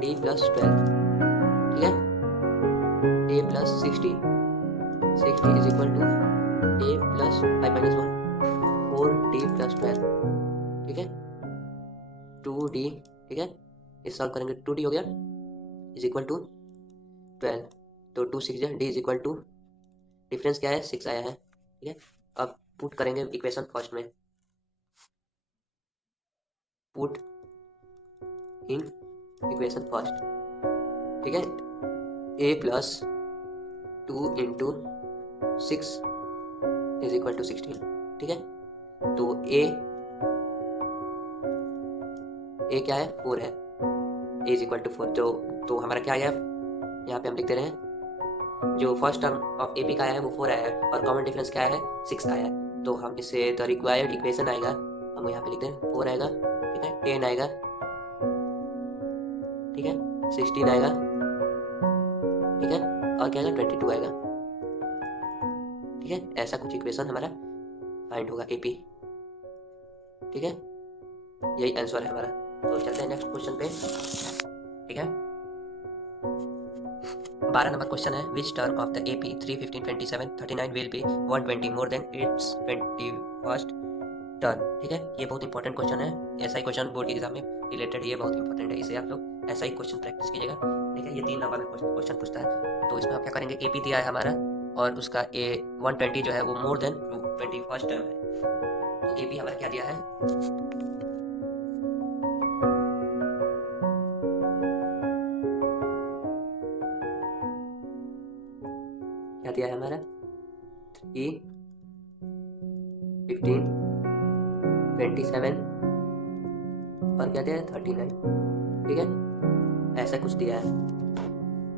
D plus 12, ठीक है। A plus 60 is equal to A plus 5 minus 1 4D plus 12, ठीक है। 2D, ठीक है। इस सॉल्व करेंगे, 2D हो गया इज इक्वल टू 12। तो 2 6 D is equal to, difference क्या है 6 आया है, ठीक है। अब पुट करेंगे इक्वेशन फर्स्ट में, पुट इन इक्वेशन फर्स्ट, ठीक है। A plus 2 into 6 is equal to 16, ठीक है। तो A क्या है 4 है, A इज इक्वल टू 4। तो हमारा क्या आया, यहाँ पे हम लिख दे रहे हैं, जो फर्स्ट टर्म ऑफ AP का आया है वो 4 आया है और कॉमन डिफरेंस क्या है 6 आया है। तो हम इससे द रिक्वायर्ड इक्वेशन आएगा, हम यहाँ पे लिखते हैं 4 आएगा, ठीक है, 10 आएगा, ठीक है, 16 आएगा, ठीक है, और क्या आएगा 22 आएगा, ठीक है। ऐसा कुछ इक्वेशन हमारा फाइंड होगा AP, ठीक है। यही आंसर है हमारा। तो चलते हैं नेक्स्ट क्वेश्चन पे, ठीक है। 12 नंबर क्वेश्चन है, which term of the AP 3 15 27 39 will be 120 more than it's 21st term, ठीक है। ये बहुत इंपॉर्टेंट क्वेश्चन है, ऐसा ही क्वेश्चन बोर्ड के एग्जाम में रिलेटेड ये बहुत इंपॉर्टेंट है, इसे आप लोग ऐसा ही क्वेश्चन प्रैक्टिस कीजिएगा, ठीक है। ये 3 नंबर में क्वेश्चन पूछता है। तो इसमें आप क्या करेंगे, AP दिया है हमारा और उसका 120 जो है वो मोर देन 21st टर्म है। तो AP हमारा क्या दिया है, क्या दिया है हमारा 3 15 27 और क्या दिया है 39, ठीक है। ऐसा कुछ दिया है,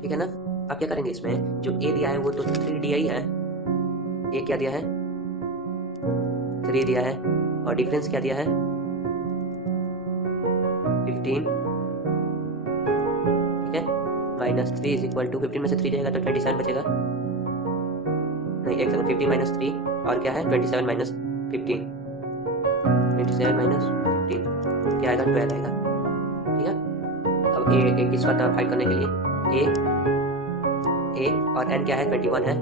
ठीक है ना। अब क्या करेंगे, इसमें जो A दिया है वो तो 3 दिया ही है, A क्या दिया है 3 दिया है और डिफरेंस क्या दिया है 15, ठीक है, माइनस 3 इज इक्वल टू 15 में से 3 जाएगा तो 27 बचेगा, नहीं एक सेकंड, 15 माइनस 3 और क्या है 27 माइनस 15, 27 माइनस 15 क्या आएगा 12 आएगा, ठीक है। अब A इसका टर्म फाइंड करने के लिए ए और n क्या है 21 है,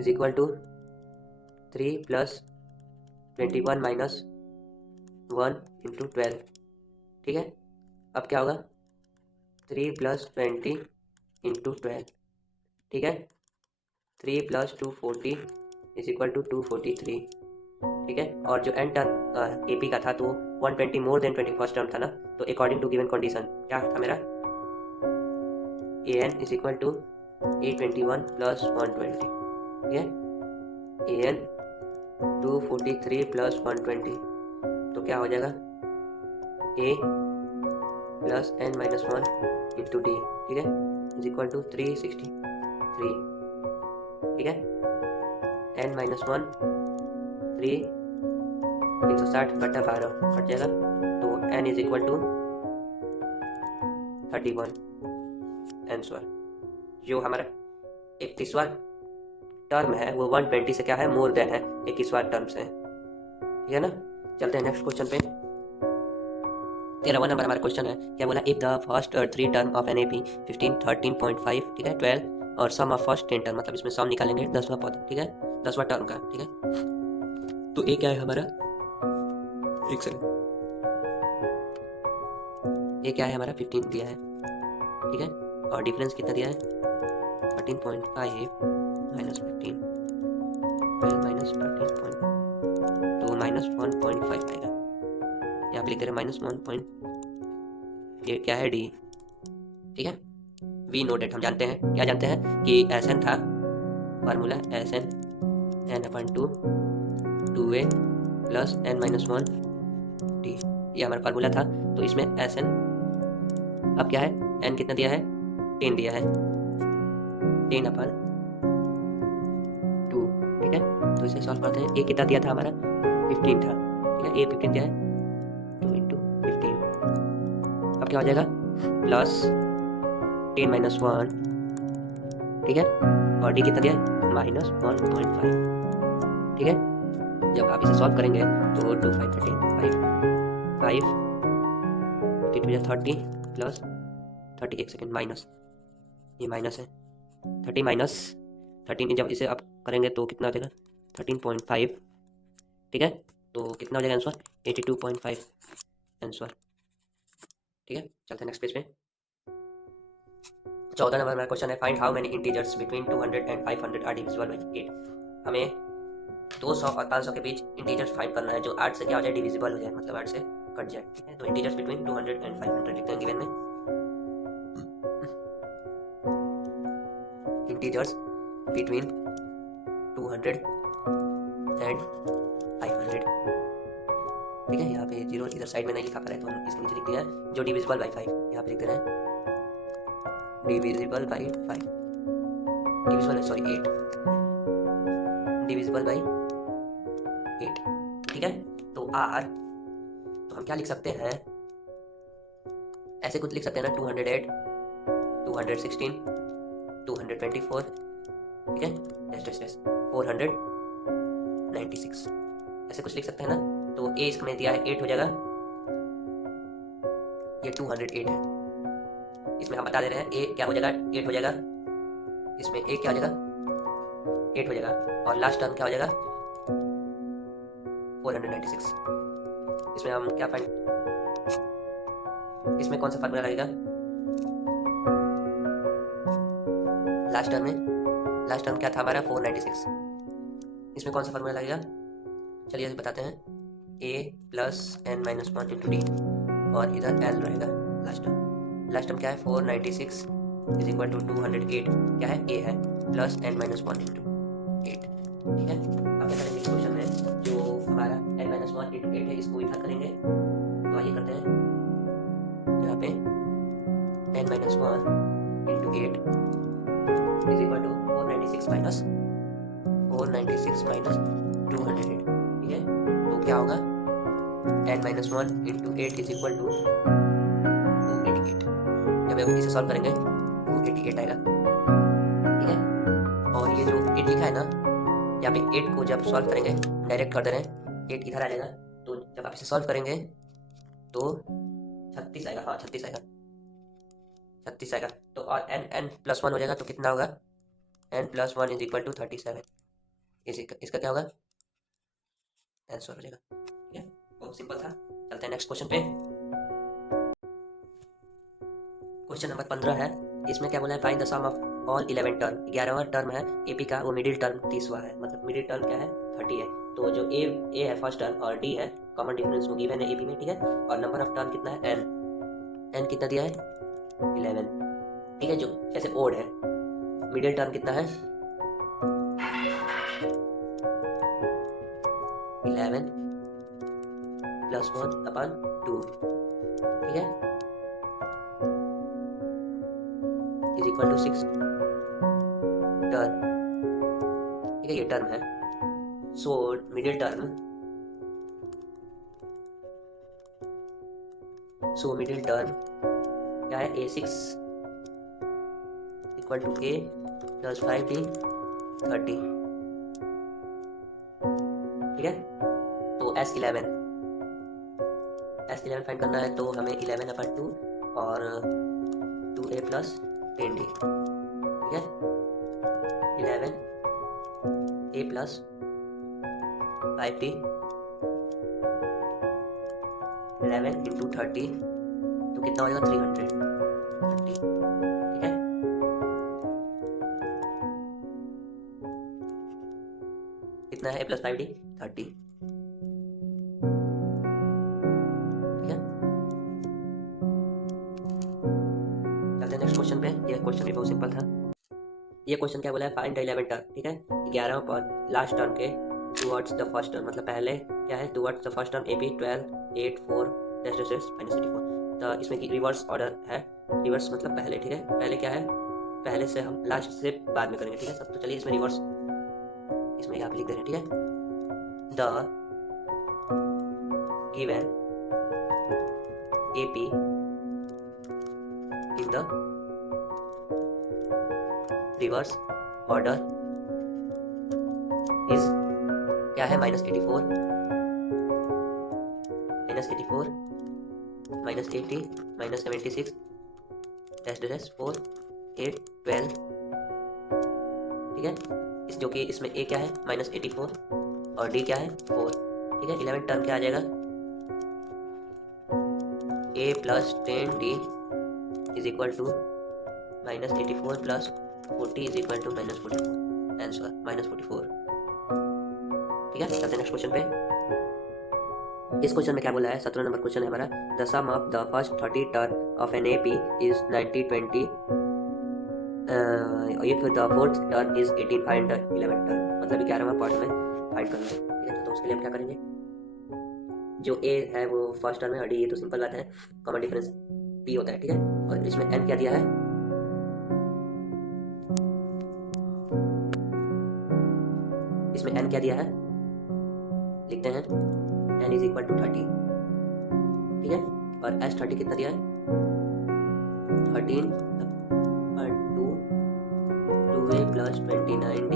is equal to 3 plus 21 minus 1 into 12। ठीक है, अब क्या होगा 3 प्लस 20 इंटू 12। ठीक है, 3 प्लस 240 इज इक्वल टू 243। ठीक है, और जो एन टर्म ए पी का था तो 120 मोर देन 21st टर्म था ना, तो अकॉर्डिंग टू गिवन कंडीशन क्या था मेरा A N is equal to A21 plus 120। ठीक है, ए एन 243 प्लस 120 तो क्या हो जाएगा A plus N minus 1 into D. ठीक है, इज इक्वल टू 363। ठीक है, एन माइनस 1 360 बटा 12 कट जाएगा, तो n is equal to 31 answer. जो हमारा 31वां टर्म है वो 120 से क्या है मोर देन है 21वां टर्म से। ठीक है ना, चलते हैं नेक्स्ट क्वेश्चन पे। 13वां नंबर हमारा क्वेश्चन है, क्या बोला, if the first 3 term of an a p 15 13.5, ठीक है 12 और सम ऑफ फर्स्ट 10 टर्म, मतलब इसमें सम निकालेंगे 10वां पद, ठीक है 10वां टर्म का। ठीक है, तो ए क्या है हमारा, एक सेकंड, ये क्या है हमारा 15 दिया है। ठीक है, और डिफरेंस कितना दिया है 13.5 माइनस 15 माइनस 13 तो माइनस 1.5 आएगा। यहाँ पे लिख दे रहे माइनस 1. ये क्या है डी। ठीक है, वी नो डेट हम जानते हैं, क्या जानते हैं कि एस एन था formula S n n upon 2a plus N minus 1 d, ये हमारा फार्मूला था। तो इसमें एस एन अब क्या है, एन कितना दिया है 10 दिया है, 10 अपन 2। ठीक है, तो इसे सॉल्व करते हैं। ए कितना दिया था हमारा 15 था। ठीक है, ए 15 दिया है 2 इंटू 15, अब क्या हो जाएगा प्लस 10 माइनस 1। ठीक है, और डी कितना दिया है माइनस 1.5। ठीक है, जब आप इसे सॉल्व करेंगे तो 2 5 13 5 30 प्लस 30 एक सेकेंड माइनस, ये माइनस है 30 माइनस 13, जब इसे आप करेंगे तो कितना हो जाएगा 13.5। ठीक है, तो कितना हो जाएगा आंसर 82.5 आंसर। ठीक है, चलते हैं नेक्स्ट पेज पे। 14 नंबर मेरा क्वेश्चन है, find how many integers between 200 and 500 are divisible by 8। हमें 200 और 500 के बीच इंटीजर्स फाइंड करना है जो 8 से क्या हो जाए डिविजिबल हो जाए, मतलब 8 से कट जाए। ठीक है, तो इंटीजर्स बिटवीन 200 एंड 500 लिखते हैं गिवन में, इंटीजर्स बिटवीन 200 एंड 500। ठीक है, यहाँ पे 0 इधर साइड में नहीं लिखा पा रहे तो हम इसके नीचे लिख दिया है जो डिविजिबल बाई 5, यहाँ पे लिख दे रहे हैं divisible by 5, divisible sorry 8, divisible by 8। ठीक है, तो आर तो हम क्या लिख सकते हैं, ऐसे कुछ लिख सकते हैं ना 208 216 224। ठीक है, 496 ऐसे कुछ लिख सकते हैं ना। तो ए इसमें दिया है 8 हो जाएगा, ये 208 है, इसमें हम बता दे रहे हैं ए क्या हो जाएगा 8 हो जाएगा, इसमें ए क्या हो जाएगा 8 हो जाएगा, और लास्ट टर्म क्या हो जाएगा 496। इसमें हम क्या फाइंड, इसमें कौन सा फार्मूला लगेगा लास्ट टर्म में, लास्ट टर्म क्या था हमारा 496, इसमें कौन सा फार्मूला लगेगा चलिए बताते हैं, a plus N minus 1 into d, और इधर l रहेगा लास्ट टर्म क्या है 496 इज इक्वल टू 208 क्या है a है प्लस एन माइनस 1 इंटू 8। ठीक है, अब क्या करेंगे इस क्वेश्चन में, जो हमारा एन माइनस 1 इंटू 8 है इसको इधर करेंगे, तो आइए करते हैं, यहाँ पे n minus 1 into 8 is equal to 496 minus 208। ठीक है, तो क्या होगा n minus 1 into 8 is equal to 288। जब हम इसे सॉल्व करेंगे 288 आएगा। ठीक है, और ये जो 8 लिखा है ना, यहाँ पे 8 को जब सॉल्व करेंगे डायरेक्ट कर दे रहे हैं, 8 इधर आ जाएगा, तो जब आप इसे सॉल्व करेंगे तो 36 आएगा, हाँ 36 आएगा। 36 आएगा। तो और n प्लस 1 हो जाएगा तो कितना होगा, n plus 1 is equal to 37। इसका क्या होगा, आंसर हो जाएगा। ठीक है, बहुत सिंपल था। चलते हैं नेक्स्ट क्वेश्चन पे। क्वेश्चन नंबर 15 है। इसमें क्या बोला है, find the sum of all 11 term. 11वां टर्म है एपी का, वो मिडिल टर्म 30वां है, मतलब मिडिल टर्म क्या है 30 है। तो जो ए है फर्स्ट टर्म और डी है कॉमन डिफरेंस वो गिवन है एपी में। ठीक है, और नंबर ऑफ टर्म कितना है एन कितना दिया है 11। ठीक है, जो जैसे ओड है, मिडिल टर्म कितना है 11 प्लस 1 अपन 2। ठीक है, इज इक्वल टू 6 टर्म। ठीक है, ये टर्म है। सो मिडिल टर्म, क्या है a6 equal to a plus 5d 30। ठीक है, तो S11 फाइंड करना है, तो हमें 11/2 और 2a प्लस 10d। ठीक है, 11a प्लस 5d 11 इंटू 30 तो कितना हो जाएगा 330। ठीक है, कितना है a प्लस 5d 30। ठीक है, चलते हैं नेक्स्ट क्वेश्चन पे। ये क्वेश्चन भी बहुत सिंपल था। ये क्वेश्चन क्या बोला है, फाइंड द 11 टर्म। ठीक है, 11वां पर लास्ट टर्म के टुवर्ड्स द फर्स्ट टर्म, मतलब पहले क्या है towards the first term AP 12 8 4 -84। तो इसमें की रिवर्स ऑर्डर है, रिवर्स मतलब पहले। ठीक है, पहले क्या है, पहले से हम लास्ट से बाद में करेंगे। ठीक है सब, तो चलिए इसमें रिवर्स, इसमें यहाँ पे लिख दे रहे हैं। ठीक है, the given AP in the reverse order is क्या है -84 -80 -76 -4 8 12। ठीक है, इस जो कि इसमें a क्या है -84 और d क्या है 4। ठीक है, 11 टर्म क्या आ जाएगा, a plus 10d is equal to -84 plus 40 is equal to -44। Answer -44। ठीक है, चलते हैं नेक्स्ट क्वेश्चन पे। इस क्वेश्चन में क्या बोला है, 17 नंबर क्वेश्चन है हमारा। The sum of the first 30 term of an AP is 90 20 if the fourth term is 18 find the 11 term. मतलब 11वां पार्ट में फाइंड करना है। ठीक है, तो उसके लिए हम क्या करेंगे, जो a है वो फर्स्ट टर्म है और d ये तो सिंपल बात है, कॉमन डिफरेंस p होता है। ठीक है, और इसमें n क्या दिया है, इसमें n क्या दिया है लिखते हैं, n इज इक्वल टू 30। ठीक है, और S30 कितना दिया है 13 और 2a प्लस 29d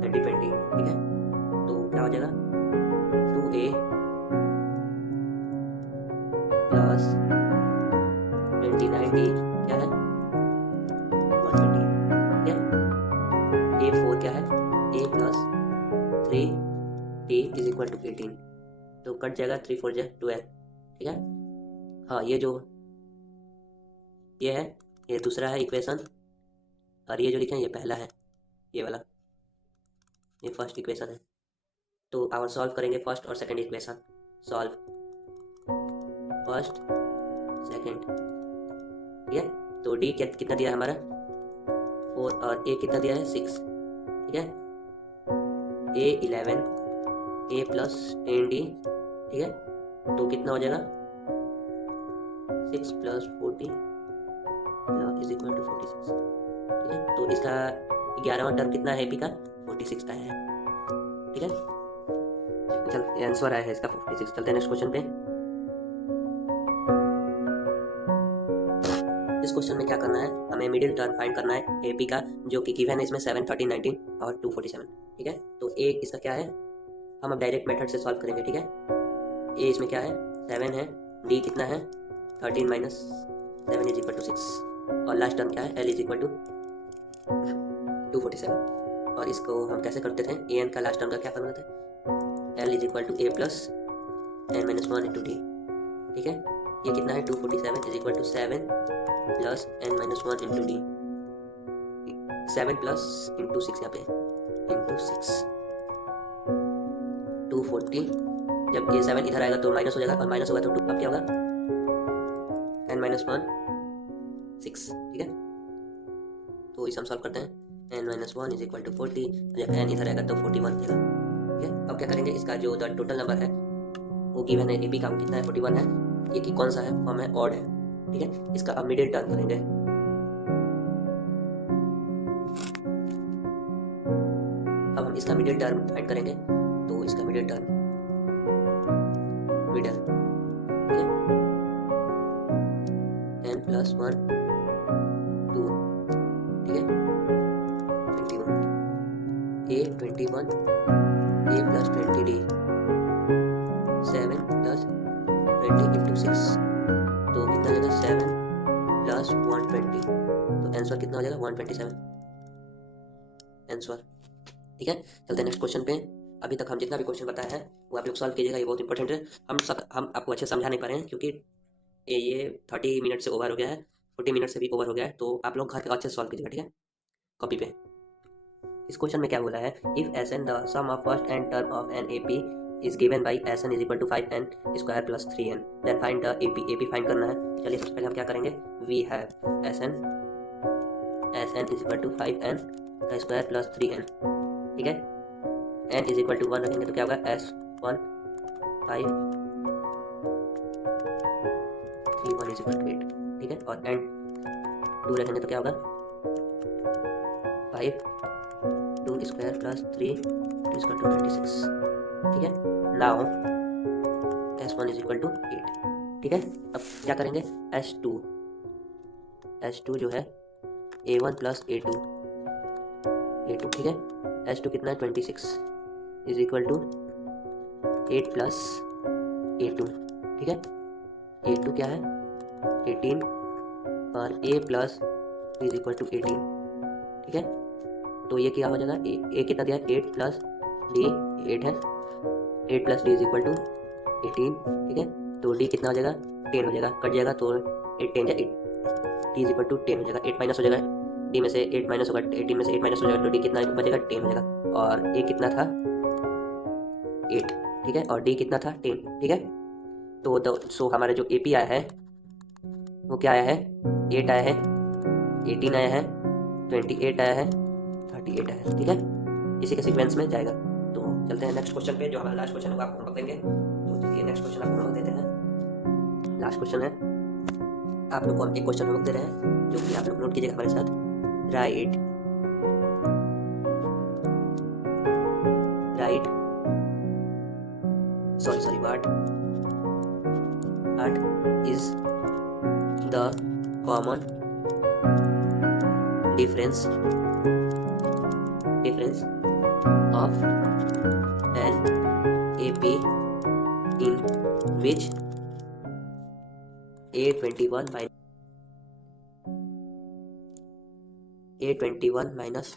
2020। ठीक है, तो क्या हो जाएगा 2a प्लस 29d क्या है 120। ठीक है, a4 क्या है a plus 3d is equal to 18। तो कट जाएगा 3 4 जा 12। ठीक है, हाँ ये जो ये है ये दूसरा है इक्वेशन, और ये जो लिखे हैं ये पहला है, ये वाला ये फर्स्ट इक्वेशन है। तो आवर सॉल्व करेंगे फर्स्ट और second equation. Solve first second. ठीक है, तो d कितना दिया है हमारा 4 और a कितना दिया है 6। ठीक है, a 11 a प्लस 10d। ठीक है, तो कितना हो जाएगा 6 प्लस 40 इज इक्वल टू 46। ठीक है, तो इसका 11वां टर्म कितना है p का 46 का है। ठीक है, चल आंसर आया है इसका 46। चलते हैं नेक्स्ट क्वेश्चन पे। इस क्वेश्चन में क्या करना है, हमें मिडिल टर्म फाइंड करना है AP का, जो कि गिवन है इसमें 7 13 19 और 247। ठीक है, तो a इसका क्या है, हम अब डायरेक्ट मेथड से सॉल्व करेंगे। ठीक है, a इसमें क्या है 7 है डी कितना है 13 माइनस 7 इज इक्वल टू 6 और लास्ट टर्म क्या है एल इज इक्वल टू 247 और इसको हम कैसे करते थे ए एन का लास्ट टर्म का क्या फॉर्मूला था l is equal to A plus N minus 1 into D. ठीक है ये कितना है 247 is equal to 7 plus N minus 1 into d 7 plus into 6 यहाँ पे इंटू 6 240 जब ये 7 इधर आएगा तो माइनस हो जाएगा और माइनस होगा तो 2 अब क्या होगा n माइनस 1 6। ठीक है तो इसे हम सॉल्व करते हैं n minus 1 is equal to 40 जब n इधर आएगा तो 41 देगा। ठीक है अब क्या करेंगे इसका जो टोटल नंबर है वो गिवन है ए बी का कितना है 41 है ये कि कौन सा है फॉर्म है ऑड है। ठीक है इसका अब मिडिल टर्म करेंगे अब हम इसका मिडिल टर्म फाइंड करेंगे तो इसका middle term middle n plus 1 2 ठीक है 21 a plus 20 d 7 plus 20 into 6 तो कितना हो जाएगा 7 प्लस 120 तो आंसर कितना हो जाएगा 127 आंसर। ठीक है चलते हैं नेक्स्ट क्वेश्चन पे। अभी तक हम जितना भी क्वेश्चन बताया है वो आप लोग सॉल्व कीजिएगा ये बहुत इंपॉर्टेंट है। हम आपको अच्छे समझा नहीं पा रहे हैं क्योंकि ये 30 मिनट से ओवर हो गया है 40 मिनट से भी ओवर हो गया है तो आप लोग घर पे अच्छे से सॉल्व कीजिएगा। ठीक है कॉपी पे इस क्वेश्चन में क्या बोला है if S n the sum of first n term of an a p is given by Sn is equal to 5n square plus 3n then find the AP find करना है। चलिए सबसे पहले हम क्या करेंगे we have Sn is equal to 5n square plus 3n। ठीक है n is equal to 1 रखेंगे तो क्या होगा S1 5 3 1 is equal to 8। ठीक है और n 2 रखेंगे तो क्या होगा 5 2 square plus 3 is equal to 26। ठीक है now S1 is equal to 8। ठीक है अब क्या करेंगे S2 जो है A1 प्लस A2 ठीक है S2 कितना है 26 is equal to 8 plus A2। ठीक है A2 क्या है 18 और A plus is equal to 18। ठीक है तो ये क्या हो जाएगा A कितना दिया 8 प्लस D 8 है 8 plus d is equal to 18। ठीक है तो डी कितना हो जाएगा 10 हो जाएगा कट जाएगा तो 8 10 या 8 डी इज इक्वल टू 10 हो जाएगा 8 माइनस हो जाएगा डी में से 8 माइनस होगा 18 में से 8 माइनस हो जाएगा तो डी कितना बचेगा 10 हो जाएगा और ए कितना था 8। ठीक है और डी कितना था 10। ठीक है तो सो हमारा जो ए पी आया है वो क्या आया है 8 आया है 18 आया है 28 आया है 38 आया है। ठीक है इसी के सीक्वेंस में जाएगा। तो चलते हैं नेक्स्ट क्वेश्चन पे जो हमारा लास्ट क्वेश्चन है वो आपको होमवर्क देंगे। तो चलिए नेक्स्ट क्वेश्चन आपको होमवर्क देते हैं। लास्ट क्वेश्चन है आप लोग को हम एक क्वेश्चन होमवर्क दे रहे हैं जो कि आप लोग नोट कीजिएगा हमारे साथ right what is the common difference of an AP in which A21 minus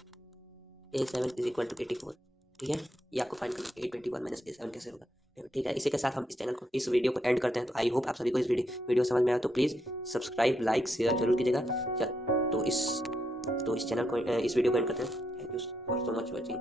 A7 is equal to 84। ठीक है ये आपको फाइंड करना A21 माइनस A7 कैसे होगा। ठीक है इसी के साथ हम इस वीडियो को एंड करते हैं। तो आई होप आप सभी को इस वीडियो समझ में आया तो प्लीज़ सब्सक्राइब लाइक शेयर जरूर कीजिएगा। तो इस चैनल को इस वीडियो को एंड करते हैं। Thank you for so much watching.